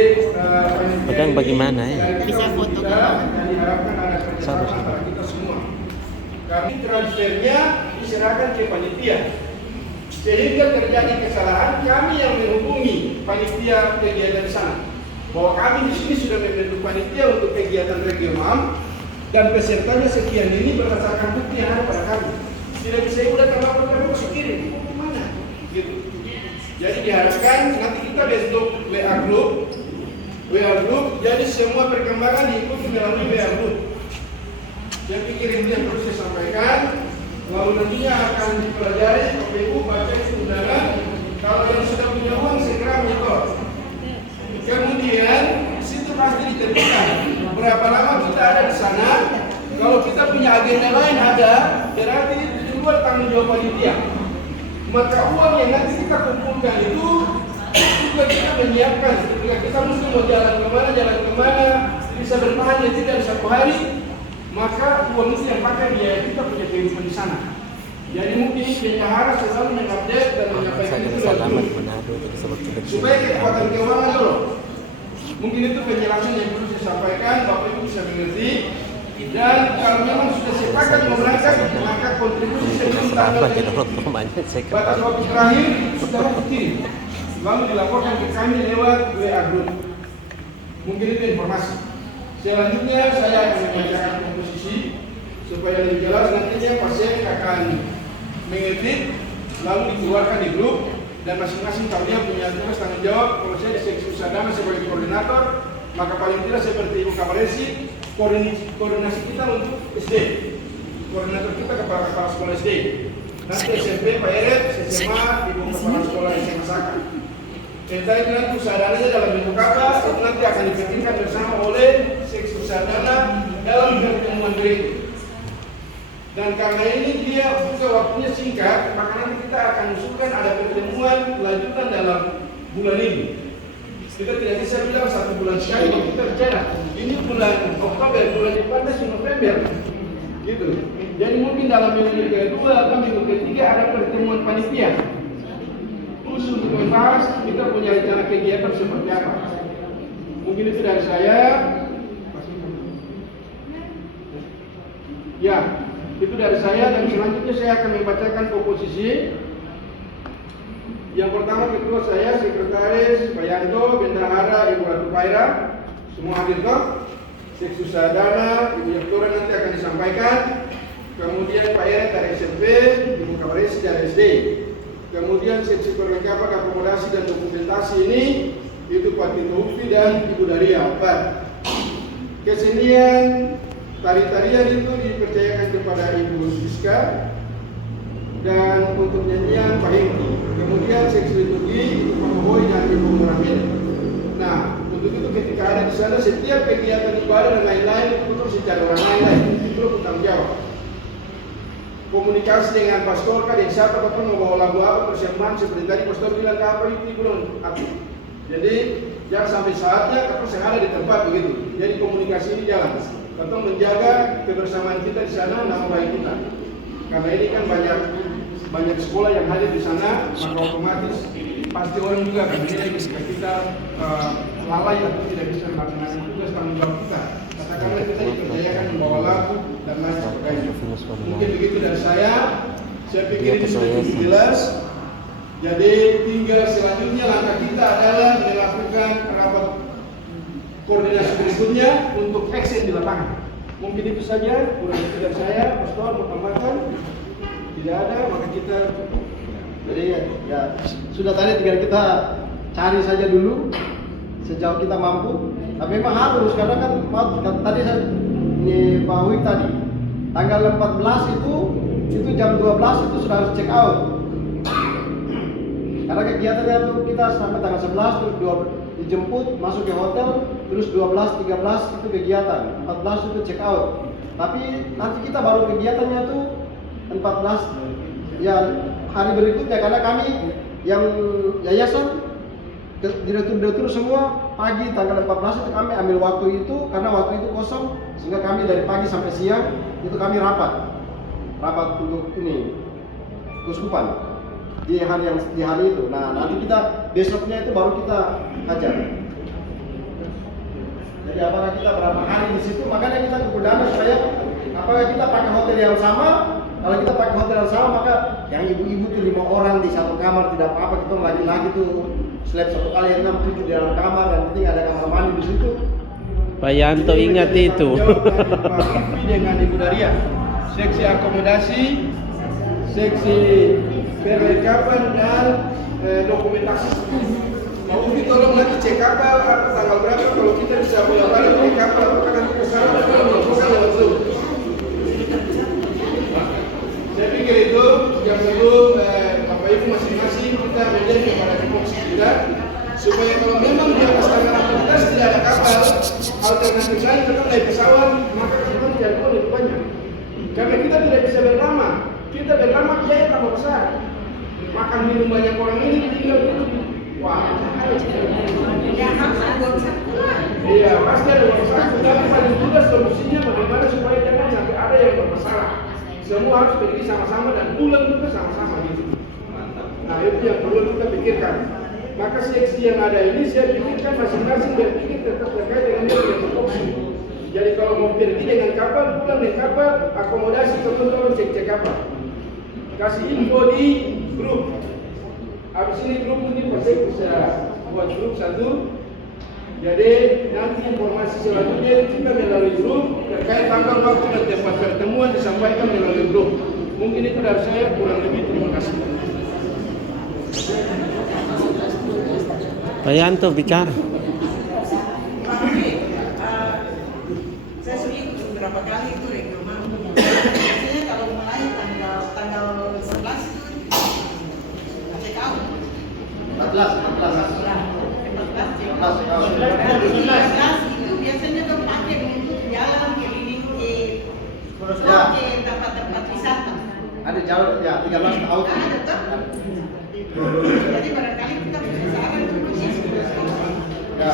Pegang bagaimana ya? Bisa foto ke yang diharapkan ada kerjasama antara kita semua. Kami transfernya diserahkan ke panitia. Sehingga terjadi kesalahan, kami yang menghubungi panitia kegiatan di sana. Bahwa kami di sini sudah membentuk panitia untuk kegiatan regional dan pesertanya sekian ini berdasarkan bukti yang ada pada kami. Tidak bisa ibu datang lapor kami masuk kirim, mana? Gitu. Jadi diharapkan nanti kita bentuk WA group, jadi semua perkembangan diikuti melalui WA group. Yang kirim dia terus saya sampaikan, lalu nantinya akan dipelajari, Bapak Ibu baca itu undangan. Kalau yang sudah punya uang segera menyetor. Kemudian situ pasti ditentukan berapa lama kita ada di sana. Kalau kita punya agenda lain ada, berarti itu di luar tanggung jawab panitia. Maka uang yang nanti kita kumpulkan itu juga kita menyiapkan. Ketika kita mesti mau jalan kemana, bisa bertahan ya tidak satu hari. Maka uang itu yang pakai biaya kita punya kehidupan di sana. Jadi mungkin Bendahara selalu mengupdate dan menyampaikan itu Saya Manado, supaya kekuatan keuangan dulu. Mungkin itu penjelasan yang perlu saya sampaikan, Bapak Ibu bisa mengerti. Dan kalau memang sudah sepakat mau berangkat, maka kontribusi sebelum tanggal batas waktu terakhir sudah dikirim, lalu dilaporkan ke kami lewat WA Group. Mungkin itu informasi. Selanjutnya saya akan membacakan komposisi supaya lebih jelas, nantinya pasien akan mengetik lalu dikeluarkan di grup, dan masing-masing kalian punya tugas tanggung jawab. Kalau saya di seksi usaha dana sebagai koordinator, maka paling tidak seperti Ibu Kabaresi, koordinasi kita untuk SD, koordinator kita kepala sekolah SD, nanti SMP Pak Eret, SMA Ibu kepala sekolah SMA Saka. Entah itu nanti usaha dananya dalam bentuk apa, itu nanti akan dipikirkan bersama oleh seksi usaha dana dalam pertemuan berikut. Dan karena ini dia juga waktunya singkat, maka nanti kita akan usulkan ada pertemuan lanjutan dalam bulan ini. Kita tidak bisa bilang 1 bulan sekali kalau kita bicara. Ini bulan Oktober, bulan depan masih November, gitu. Jadi mungkin dalam minggu kedua atau minggu ketiga ada pertemuan panitia khusus untuk membahas kita punya rencana kegiatan seperti apa. Mungkin itu dari saya. Ya. Itu dari saya, dan selanjutnya saya akan membacakan komposisi. Yang pertama ketua saya, sekretaris Pak Yanto, bendahara Ibu Ratu Paira, semua hadir toh. Seksi usaha dana, Ibu Yaktora nanti akan disampaikan. Kemudian Pak Eret dari SMP, Ibu Kabaresi dari SD. Kemudian seksi perlengkapan akomodasi dan dokumentasi ini itu Pak Tito Ufi dan Ibu Daria. Kesenian tari-tarian itu dipercayakan kepada Ibu Siska, dan untuk nyanyian Pak Hengki. Kemudian seksi liturgi itu Pak Boy dan Ibu Muramil. Nah, untuk itu ketika ada di sana setiap kegiatan ibadah dan lain-lain itu betul secara orang lain itu bertanggung jawab. Komunikasi dengan pastor, kadang siapa kapan mau bawa lagu apa, persiapan seperti tadi pastor bilang apa itu belum aktif. Jadi jangan sampai saatnya kapan saya ada di tempat begitu. Jadi komunikasi ini jalan. Tentu menjaga kebersamaan kita di sana, nama baik kita. Karena ini kan banyak sekolah yang hadir di sana, maka otomatis pasti orang juga akan menilai jika kita lalai atau tidak bisa melaksanakan tugas tanggung jawab kita. Katakanlah kita dipercayakan membawa lagu dan lain sebagainya. Mungkin begitu dari saya pikir ini sudah cukup jelas. Jadi tinggal selanjutnya langkah kita adalah melakukan rapat koordinasi berikutnya untuk action di lapangan. Mungkin itu saja, kurang lebih dari saya, pastor mau tambahkan. Tidak ada, maka kita cukup. Jadi ya sudah tadi tinggal kita cari saja dulu sejauh kita mampu. Tapi memang harus, karena kan tadi saya ini Pak Hui tadi tanggal 14 itu jam 12 itu sudah harus check out. Karena kegiatannya itu kita sampai tanggal 11 terus dijemput masuk ke hotel, terus 12, 13 itu kegiatan, 14 itu check out. Tapi nanti kita baru kegiatannya tuh 14 ya hari berikutnya, karena kami yang yayasan direktur semua pagi tanggal 14 itu kami ambil waktu itu, karena waktu itu kosong, sehingga kami dari pagi sampai siang itu kami rapat untuk ini keuskupan di hari itu. Nah nanti kita besoknya itu baru kita ajar. Jadi apakah kita berapa hari di situ, makanya kita kekurangan supaya apakah kita pakai hotel yang sama. Kalau kita pakai hotel yang sama, maka yang ibu-ibu itu 5 orang di satu kamar tidak apa-apa. Kita lagi-lagi tuh slab 1 kali 6, 7 di dalam kamar, dan penting ada kamar mandi di situ. Pak Yanto ingat itu. Dengan Ibu Daria, seksi akomodasi, seksi perlengkapan dan dokumentasi. Mau Ufi tolong nanti cek kapal apa tanggal berapa, kalau kita bisa bolak-balik cek kapal apakah nanti kesana atau melakukan langsung. Saya pikir itu yang perlu Bapak Ibu masing-masing kita menjadi kepada komisi kita, supaya kalau memang di atas tangan aktivitas tidak ada kapal, alternatif lain tetap naik pesawat, maka kita tidak perlu lebih banyak. Karena kita tidak bisa berlama, kita berlama biaya tambah besar. Makan minum banyak orang ini tinggal duduk. Wah, iya pasti ada uang saku, tapi paling juga solusinya bagaimana supaya jangan sampai ada yang bermasalah. Semua harus pergi sama-sama dan pulang juga sama-sama gitu. Nah itu yang perlu kita pikirkan. maka seksi yang ada ini saya pikirkan masing-masing berpikir tetap terkait dengan nilai tupoksi. Jadi kalau mau pergi dengan kapal, pulang dengan kapal, akomodasi teman-teman cek kapal. Kasih info di grup. Habis ini grup ini pasti bisa buat grup satu. Jadi nanti informasi selanjutnya kita melalui grup terkait tanggal waktu dan tempat pertemuan disampaikan melalui grup. Mungkin itu dari saya, kurang lebih terima kasih. Pak Yanto bicara. Pak Amin, saya sudah ikut beberapa kali itu regional. Biasanya kalau mulai tanggal 11 itu check out. 14. Berarti 13 itu biasanya tuh pakai untuk jalan keliling ke tempat-tempat wisata. Ada jalur ya 13 tahun. Ada tuh. Jadi barangkali kita bisa saran untuk Ya.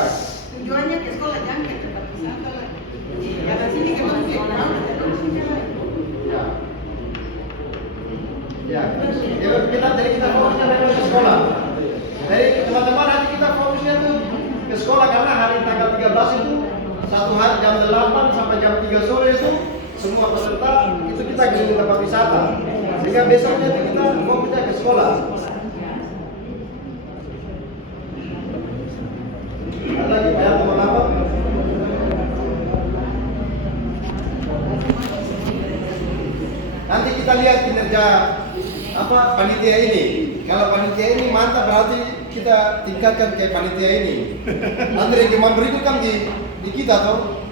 tujuannya ke sekolah, jangan ke tempat wisata lah. Karena sini kalau ke Ya. Ya. Kita fokusnya memang ke sekolah. Jadi teman-teman nanti kita fokusnya tuh ke sekolah karena hari tanggal 13 itu satu hari jam 8 sampai jam 3 sore itu semua peserta itu kita ke tempat wisata. Sehingga besoknya itu kita fokusnya ke sekolah. Ada lagi bayar nomor 8. Nanti kita lihat kinerja panitia ini. Kalau panitia ini mantap berarti kita tingkatkan kayak panitia ini. Nanti rekaman berikut kan di kita toh.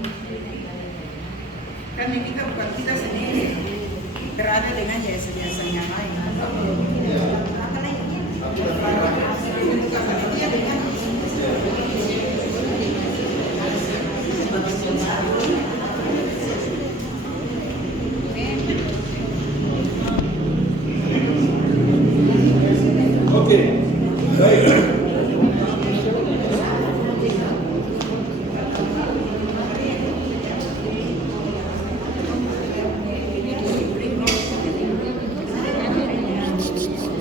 kan kita bukan kita sendiri berada dengan yayasan-yayasan yang lain. Bukan panitia dengan Oke, baik.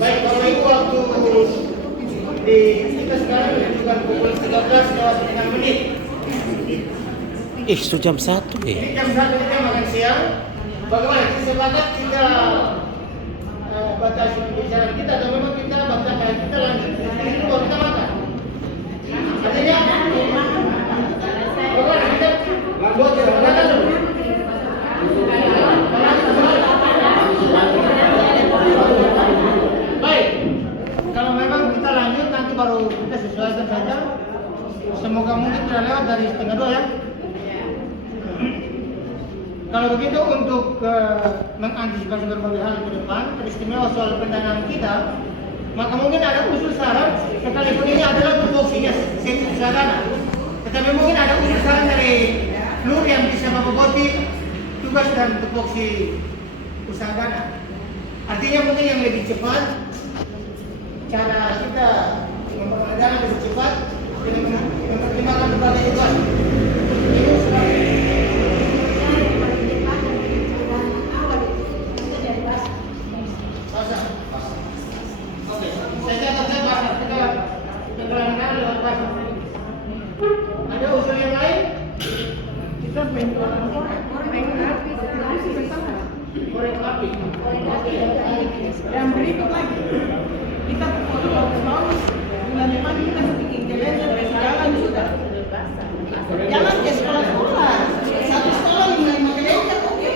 Baik, Bapak Ibu, waktu di kita sekarang menunjukkan pukul 13:09 menit. Itu jam 1 ya. Ini jam 1 kita makan siang. Bagaimana? Kita sepakat kita batasi pembicaraan kita atau memang kita bakal kita lanjut ini baru kita makan. Artinya bagaimana kita lanjut kita makan dulu. Baik, kalau memang kita lanjut nanti baru kita sesuaikan saja. Semoga mungkin tidak lewat dari 1:30 ya. Kalau begitu untuk mengantisipasi berbagai hal ke depan, teristimewa soal pendanaan kita, maka mungkin ada usul saran, sekalipun ini adalah tupoksinya seksi usaha, tetapi mungkin ada usul saran dari Nur yang bisa memboboti tugas dan tupoksi usaha dana. Artinya mungkin yang lebih cepat, cara kita memperoleh lebih cepat, dengan mempertimbangkan berbagai tugas. Ini sudah ada usul yang lain? Kita korek api. yang berikut lagi. Kita tahun bulan depan kita bikin kalender jalan sudah. Jalan ke sekolah-sekolah. Satu sekolah 5 kalender, oke.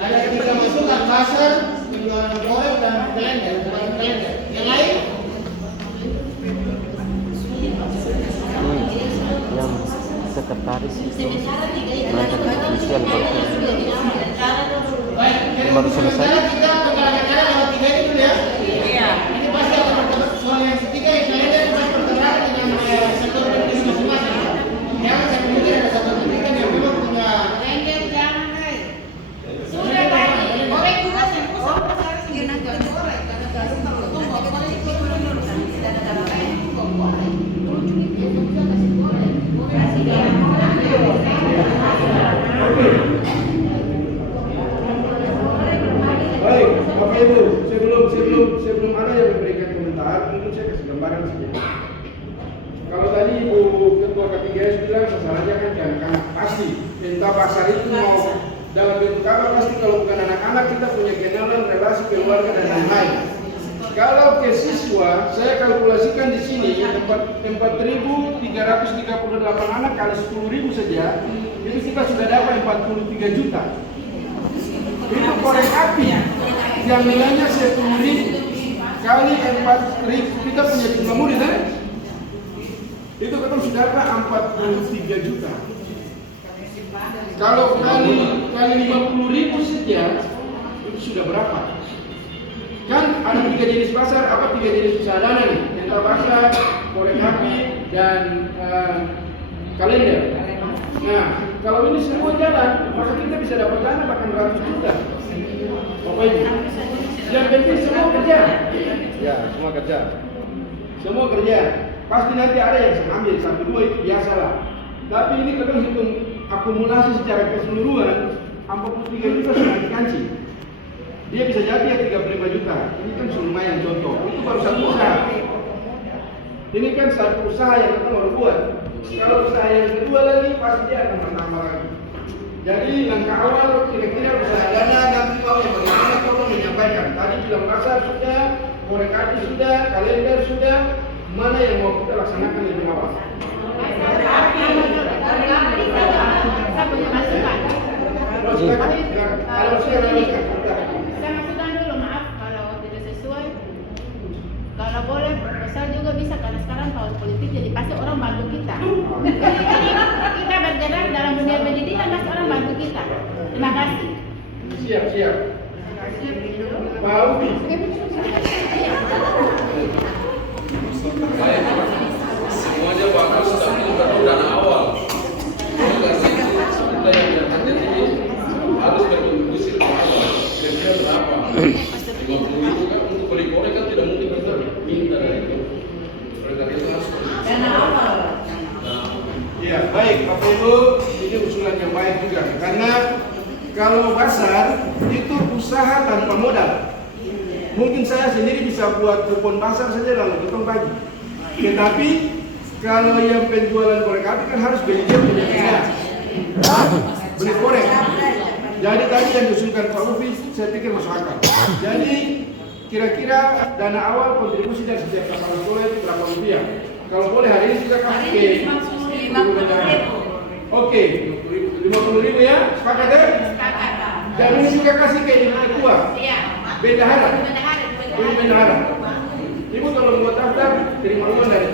Ada ketika masukkan pasar, penjualan korek dan kalender, yang lain? Yang sekretaris itu mantan ofisial Baik, jadi baru selesai. kita penggalangan dana lewat 3 ini dulu ya. Iya. Ini pasti akan bertemu soal yang ketiga yang kalender pasti bertentangan dengan sektor bisnis masing-masing. Jangan sampai mungkin ada satu pendidikan yang memang punya Kalender jangan, hai. Sudah tadi, korek juga yang kusah. Ya nanti korek, karena kalau tunggu korek itu menurunkan tidak ada lain korek. saya kasih gambaran saja. Kalau tadi Ibu Ketua K3S bilang sasarannya kan ke anak-anak, pasti entah pasar itu mau dalam bentuk apa, pasti kalau bukan anak-anak kita punya kenalan, relasi keluarga dan lain-lain. Kalau ke siswa, saya kalkulasikan di sini 4.338 anak kali 10.000 saja, jadi kita sudah dapat 43 juta. Itu korek api yang nilainya 10.000 kali 4.000, kita punya jumlah murid kan? Itu kita sudah dapat 43 juta. Kalau kali 50.000 saja, itu sudah berapa? Kan ada 3 jenis pasar, 3 jenis usaha dana nih, rental pasar, korek api, dan kalender. Nah, kalau ini semua jalan, maka kita bisa dapat dana bahkan ratus juta. Bapak Ibu, yang penting semua kerja. Ya, semua kerja. Semua kerja. Pasti nanti ada yang ambil 1-2 itu biasalah. Tapi ini kita hitung akumulasi secara keseluruhan, 43 juta sudah dikanci. Dia bisa jadi ya 35 juta. Ini kan lumayan contoh. Itu baru satu usaha. Ini kan satu usaha yang kita mau buat. Kalau usaha yang kedua lagi pasti dia akan menambah lagi. Jadi langkah awal kira-kira usaha dana nanti kau yang bagaimana kau menyampaikan. Tadi bilang pasar sudah, korek api sudah, kalender sudah. Mana yang mau kita laksanakan lebih awal? Saya masukkan dulu, maaf kalau tidak sesuai. Kalau boleh, proposal juga bisa karena sekarang tahun politik jadi pasti orang bantu kita. Jadi kita bergerak dalam dunia pendidikan pasti orang bantu kita. Terima kasih. Siap. Pak Ubi. Baik, semuanya bagus tapi perlu dana awal. Sebentar yang terjadi ini harus berkontribusi ke awal. Kira-kira berapa? 50.000 kan untuk beli korek kan tidak mungkin kita minta dari itu. Oleh karena itu harus Dana awal. Ya, baik Bapak Ibu, ini usulan yang baik juga. Karena kalau pasar itu usaha tanpa modal. Mungkin saya sendiri bisa buat kupon pasar saja lalu potong bagi. Tetapi kalau yang penjualan korek api kan harus beli dia punya kerja. Beli korek. Jadi tadi yang diusulkan Pak Ufi, saya pikir masuk akal. Jadi kira-kira dana awal kontribusi dari setiap kapal sekolah itu berapa rupiah? Kalau boleh hari ini kita kasih ke 50.000. Oke, 50.000 ya, sepakat ya? Dan ini juga kasih ke ibu ketua. Bendahara. Ini bendahara. Ibu kalau mau daftar terima uang dari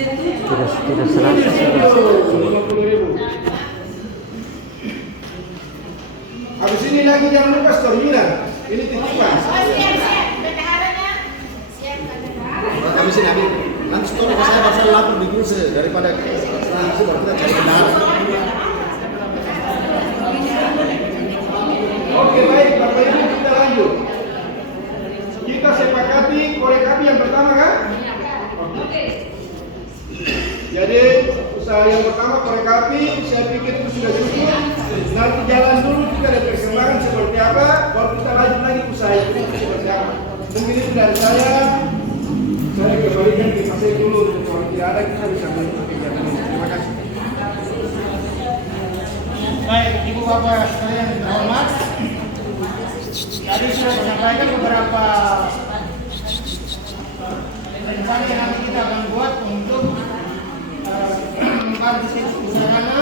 Tidak serasa. 50.000. Habis ini lagi jangan lupa storynya. Ini titipan. Kami sini ambil. Nanti store saya pasal lapor di Gulse daripada langsung baru kita cari kendaraan. Oke baik, Bapak Ibu kita lanjut. Kita sepakati korek api yang pertama kan? Oke. Jadi usaha yang pertama korek api, saya pikir itu sudah cukup. Nanti jalan dulu kita ada perkembangan seperti apa, baru kita lanjut lagi usaha itu seperti apa. Mungkin itu dari saya kembalikan ke Mas Eko dulu. Kalau tidak ada kita bisa melanjutkan kegiatan ini. Terima kasih. Baik, Ibu Bapak sekalian yang terhormat, tadi sudah disampaikan beberapa rencana yang nanti kita akan buat untuk membantu usaha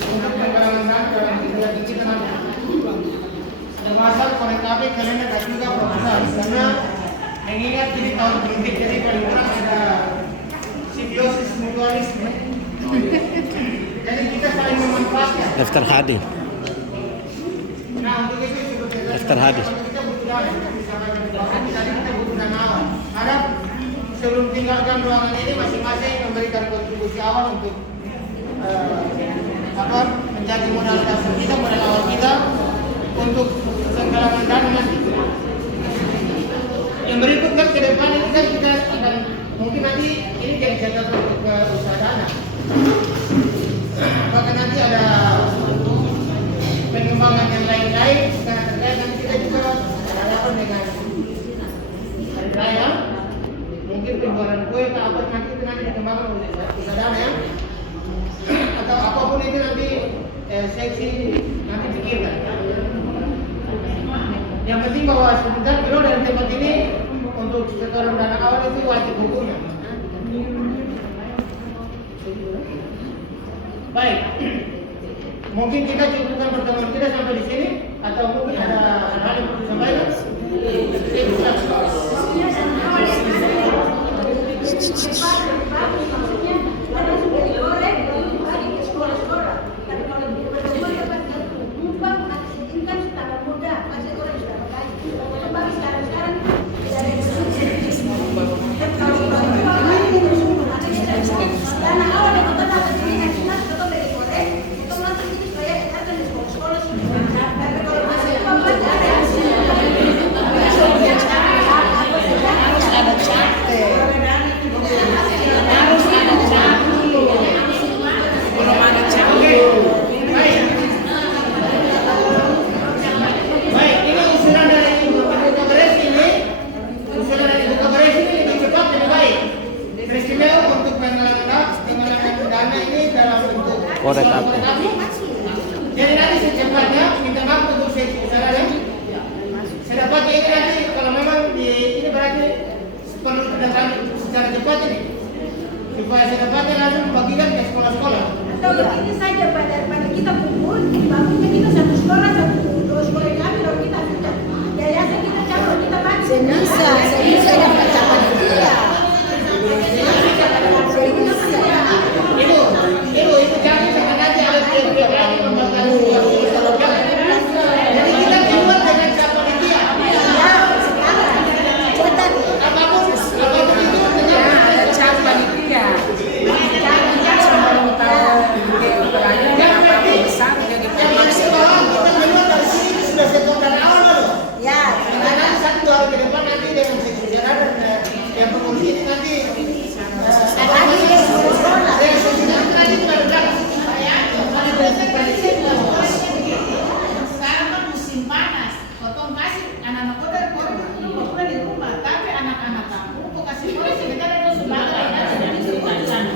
untuk penggalangan dana dalam kegiatan kita nanti. Termasuk korek api kalender dan juga proposal, karena mengingat ini tahun politik, jadi paling kurang ada simbiosis mutualisme. Jadi kita saling memanfaatkan. Daftar hadir. Nah, untuk itu Daftar hadis. kita butuh dana, tadi kita butuh dana awal. Harap sebelum tinggalkan ruangan ini masing-masing memberikan kontribusi awal untuk menjadi modal dasar kita, modal awal kita untuk penggalangan dana nanti. Yang berikut kan ke depan ini kan kita akan mungkin nanti ini jadi catatan untuk usaha dana. Apakah nanti ada pengembangan yang lain-lain karena terkait nanti kita juga berhadapan dengan saya mungkin penjualan kue atau apa nanti itu nanti dikembangkan oleh perusahaan ya, atau apapun itu nanti seksi nanti pikirkan. Yang penting bahwa sebentar keluar dari tempat ini untuk setoran dana awal itu wajib hukumnya. Baik, mungkin kita cukupkan pertemuan kita sampai di sini, atau mungkin ada hal yang perlu disampaikan. Korek api. Jadi nanti secepatnya minta maaf untuk seksi besar ya. Sedapatnya ini nanti kalau memang ini berarti perlu tindakan secara cepat ini, supaya sedapatnya langsung bagikan ke sekolah-sekolah. Atau begini saja pada kita kumpul, bangunnya kita satu sekolah, dua sekolah kami lalu kita sudah yayasan kita campur kita bagi. Sebisa dapat capai dia. Itu jangan sampai nanti ada pihak lagi membakar sesuatu. Jadi kita dibuat dengan cap panitia. Ya, sekarang cepat. Apapun itu dengan Cap panitia. Jangan sebelum tahu yang penting bahwa kita keluar dari sini sudah setor awal loh. ya. Karena satu hari ke depan nanti dengan sejarah dan yang pengurus ini nanti Sekarang kan musim panas, potong kasih anak-anak kota pulang di rumah, tapi anak-anak kamu kok kasih boleh sebentar itu sebagai nanti sudah di sana.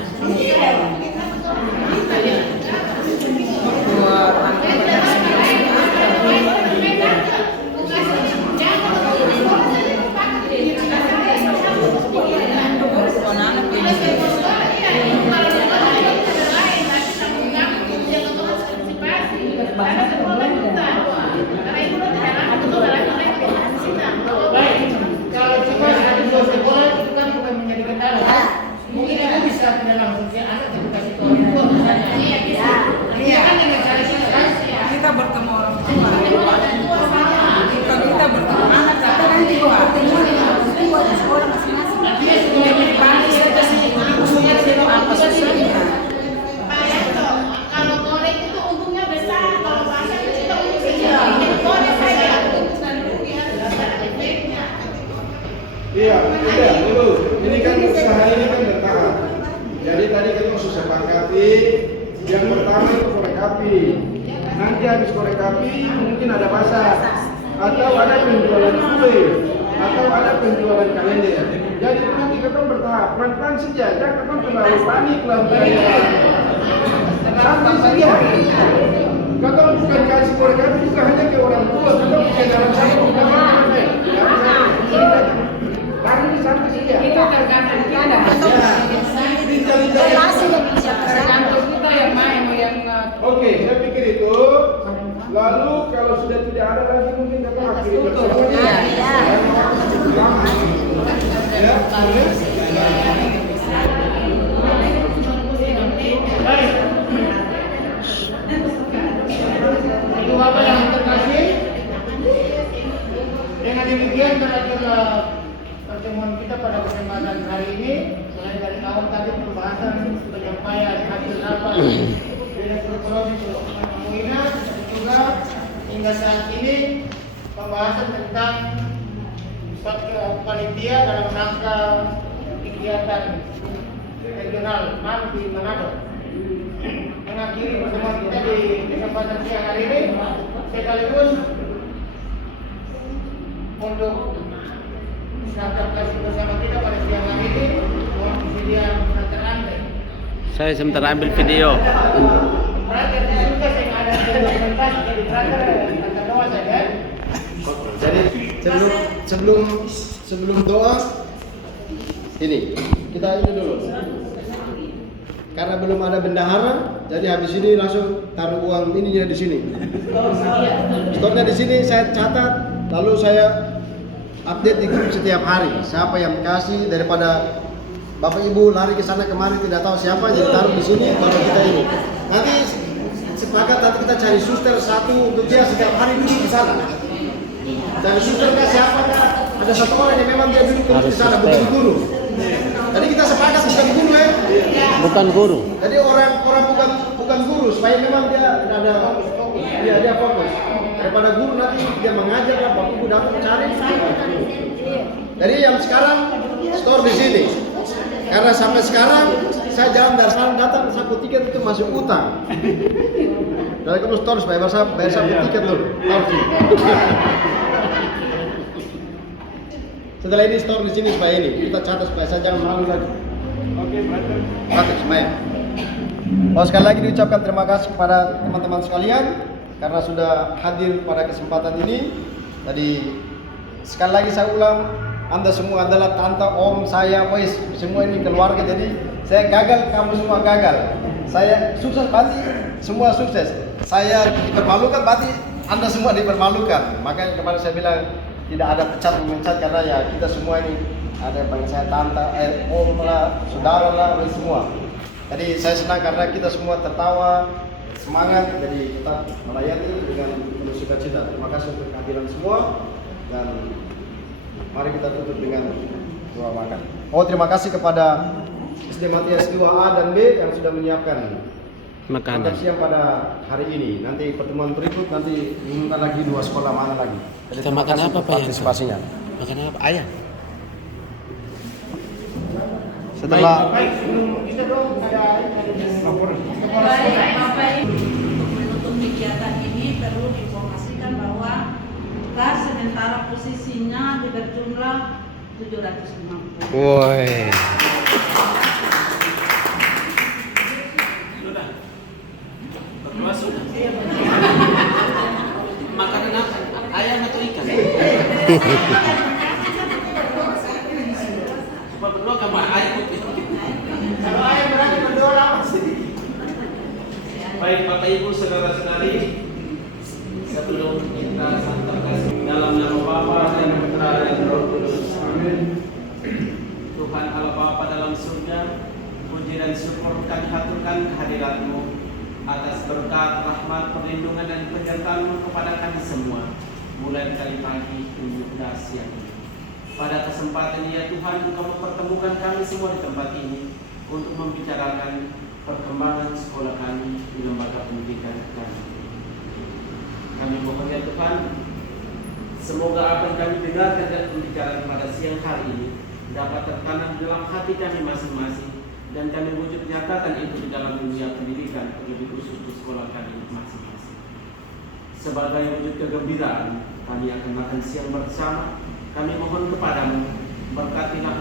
kalau cuma satu dua sekolah itu kan bukan menjadi kendala. Mungkin ibu bisa tidak langsung si anak tapi kasih tahu ibu misalnya. Iya kan dengan cara kita kan. Kita bertemu orang tua. Kita bertemu anak kita nanti di sekolah masing-masing. Artinya sekolah ini dipakai ya kita sini khususnya di apa susahnya. Pak Yanto, kalau korek itu untungnya besar, kalau pasar itu kita untung kecil. Korek saja. Iya, tidak dulu. Ini kan usaha ini kan bertahap. Jadi tadi kita sudah sepakati yang pertama itu korek api. Nanti habis korek api mungkin ada pasar atau ada penjualan kue atau ada penjualan kalender. Jadi nanti kita bertahap. Pelan-pelan saja. Jangan terlalu panik lah budaya. Santai saja. Kalau bukan kasih korek api juga hanya ke orang tua. Kita bukan dalam satu pertemuan. Lari sampai saja. itu tergantung kita. Relasi yang bisa Tergantung kita yang main yang Oke, saya pikir itu. Lalu kalau sudah tidak ada lagi mungkin kita akhiri bersama. Ya. Ya, boleh. Baik. Ibu bapak yang terkasih, dengan demikian berakhirlah pertemuan kita pada kesempatan hari ini. Mulai dari awal tadi pembahasan penyampaian hasil rapat Direktur Prodi Muina, juga hingga saat ini pembahasan tentang panitia dalam rangka kegiatan regional MAN di Manado. Mengakhiri pertemuan kita di kesempatan siang hari ini, sekaligus untuk akan kasih bersama kita pada siang hari ini. Mohon bersedia Brother Andre. Saya sebentar ambil video. Brother di sini kan saya ada dokumentasi jadi brother kata doa saja. Jadi sebelum doa ini kita ini dulu. Karena belum ada bendahara, jadi habis ini langsung taruh uang ininya di sini. Store-nya di sini saya catat, lalu saya update di grup setiap hari. Siapa yang kasih, daripada Bapak Ibu lari ke sana kemari tidak tahu siapa, jadi taruh di sini baru kita ini. Nanti sepakat nanti kita cari suster satu untuk dia setiap hari duduk di sana. Dan susternya siapa? Ada satu orang yang memang dia duduk terus di sana, bukan guru. Jadi kita sepakat bukan guru ya. Bukan guru. Jadi orang bukan guru supaya memang dia ada dia fokus. Daripada guru nanti dia mengajar lah, Bapak Ibu datang cari. Jadi yang sekarang store di sini. Karena sampai sekarang saya jalan dari sana datang sapu tiket itu masih utang. Dari kamu store supaya bayar sapu tiket dulu. Tahu sih. Setelah ini store di sini supaya ini kita catat supaya saya jangan malu lagi. Oke, brother. Bagus, semuanya. Oh, sekali lagi diucapkan terima kasih kepada teman-teman sekalian karena sudah hadir pada kesempatan ini. Tadi sekali lagi saya ulang, Anda semua adalah tante, om, saya, wes, semua ini keluarga. Jadi saya gagal, kamu semua gagal. Saya sukses, berarti semua sukses. Saya dipermalukan, berarti Anda semua dipermalukan. Makanya kemarin saya bilang tidak ada pecat karena ya kita semua ini ada yang panggil saya tante, om lah, saudara lah, semua. Jadi saya senang karena kita semua tertawa, semangat, jadi kita melayani dengan penuh sukacita. Terima kasih untuk kehadiran semua dan mari kita tutup dengan doa makan. Oh, terima kasih kepada SD Matias 2A dan B yang sudah menyiapkan Makanan. makan siang pada hari ini. Nanti pertemuan berikut nanti minta lagi 2 sekolah mana lagi. Jadi Kita terima makan kasih apa untuk Pak Yanto? partisipasinya. Makan apa? Ayam. Setelah Baik, sebelum kita dong ada laporan. Bapak Ibu, untuk menutup kegiatan ini perlu diinformasikan bahwa kas sementara posisinya berjumlah 750. Woi. Makanan apa? Ayam atau ikan? Coba berdua sama ayam putih. Kalau ayam berani berdoa lama sih. Baik Bapak Ibu saudara-saudari, sebelum kita santap dalam nama Bapa dan Putra dan Roh Kudus. Amin. Tuhan Allah Bapa dalam surga, puji dan syukur kami haturkan kehadirat-Mu atas berkat, rahmat, perlindungan dan penyertaan-Mu kepada kami semua, mulai dari pagi hingga siang ini. Pada kesempatan ini ya Tuhan, Engkau mempertemukan kami semua di tempat ini untuk membicarakan perkembangan sekolah kami di lembaga pendidikan kami. Kami mohon ya Tuhan, semoga apa yang kami dengarkan dan pembicaraan pada siang hari ini dapat tertanam dalam hati kami masing-masing dan kami wujud nyatakan itu di dalam dunia pendidikan, lebih khusus di sekolah kami masing-masing. Sebagai wujud kegembiraan, kami akan makan siang bersama. Kami mohon kepadamu, berkatilah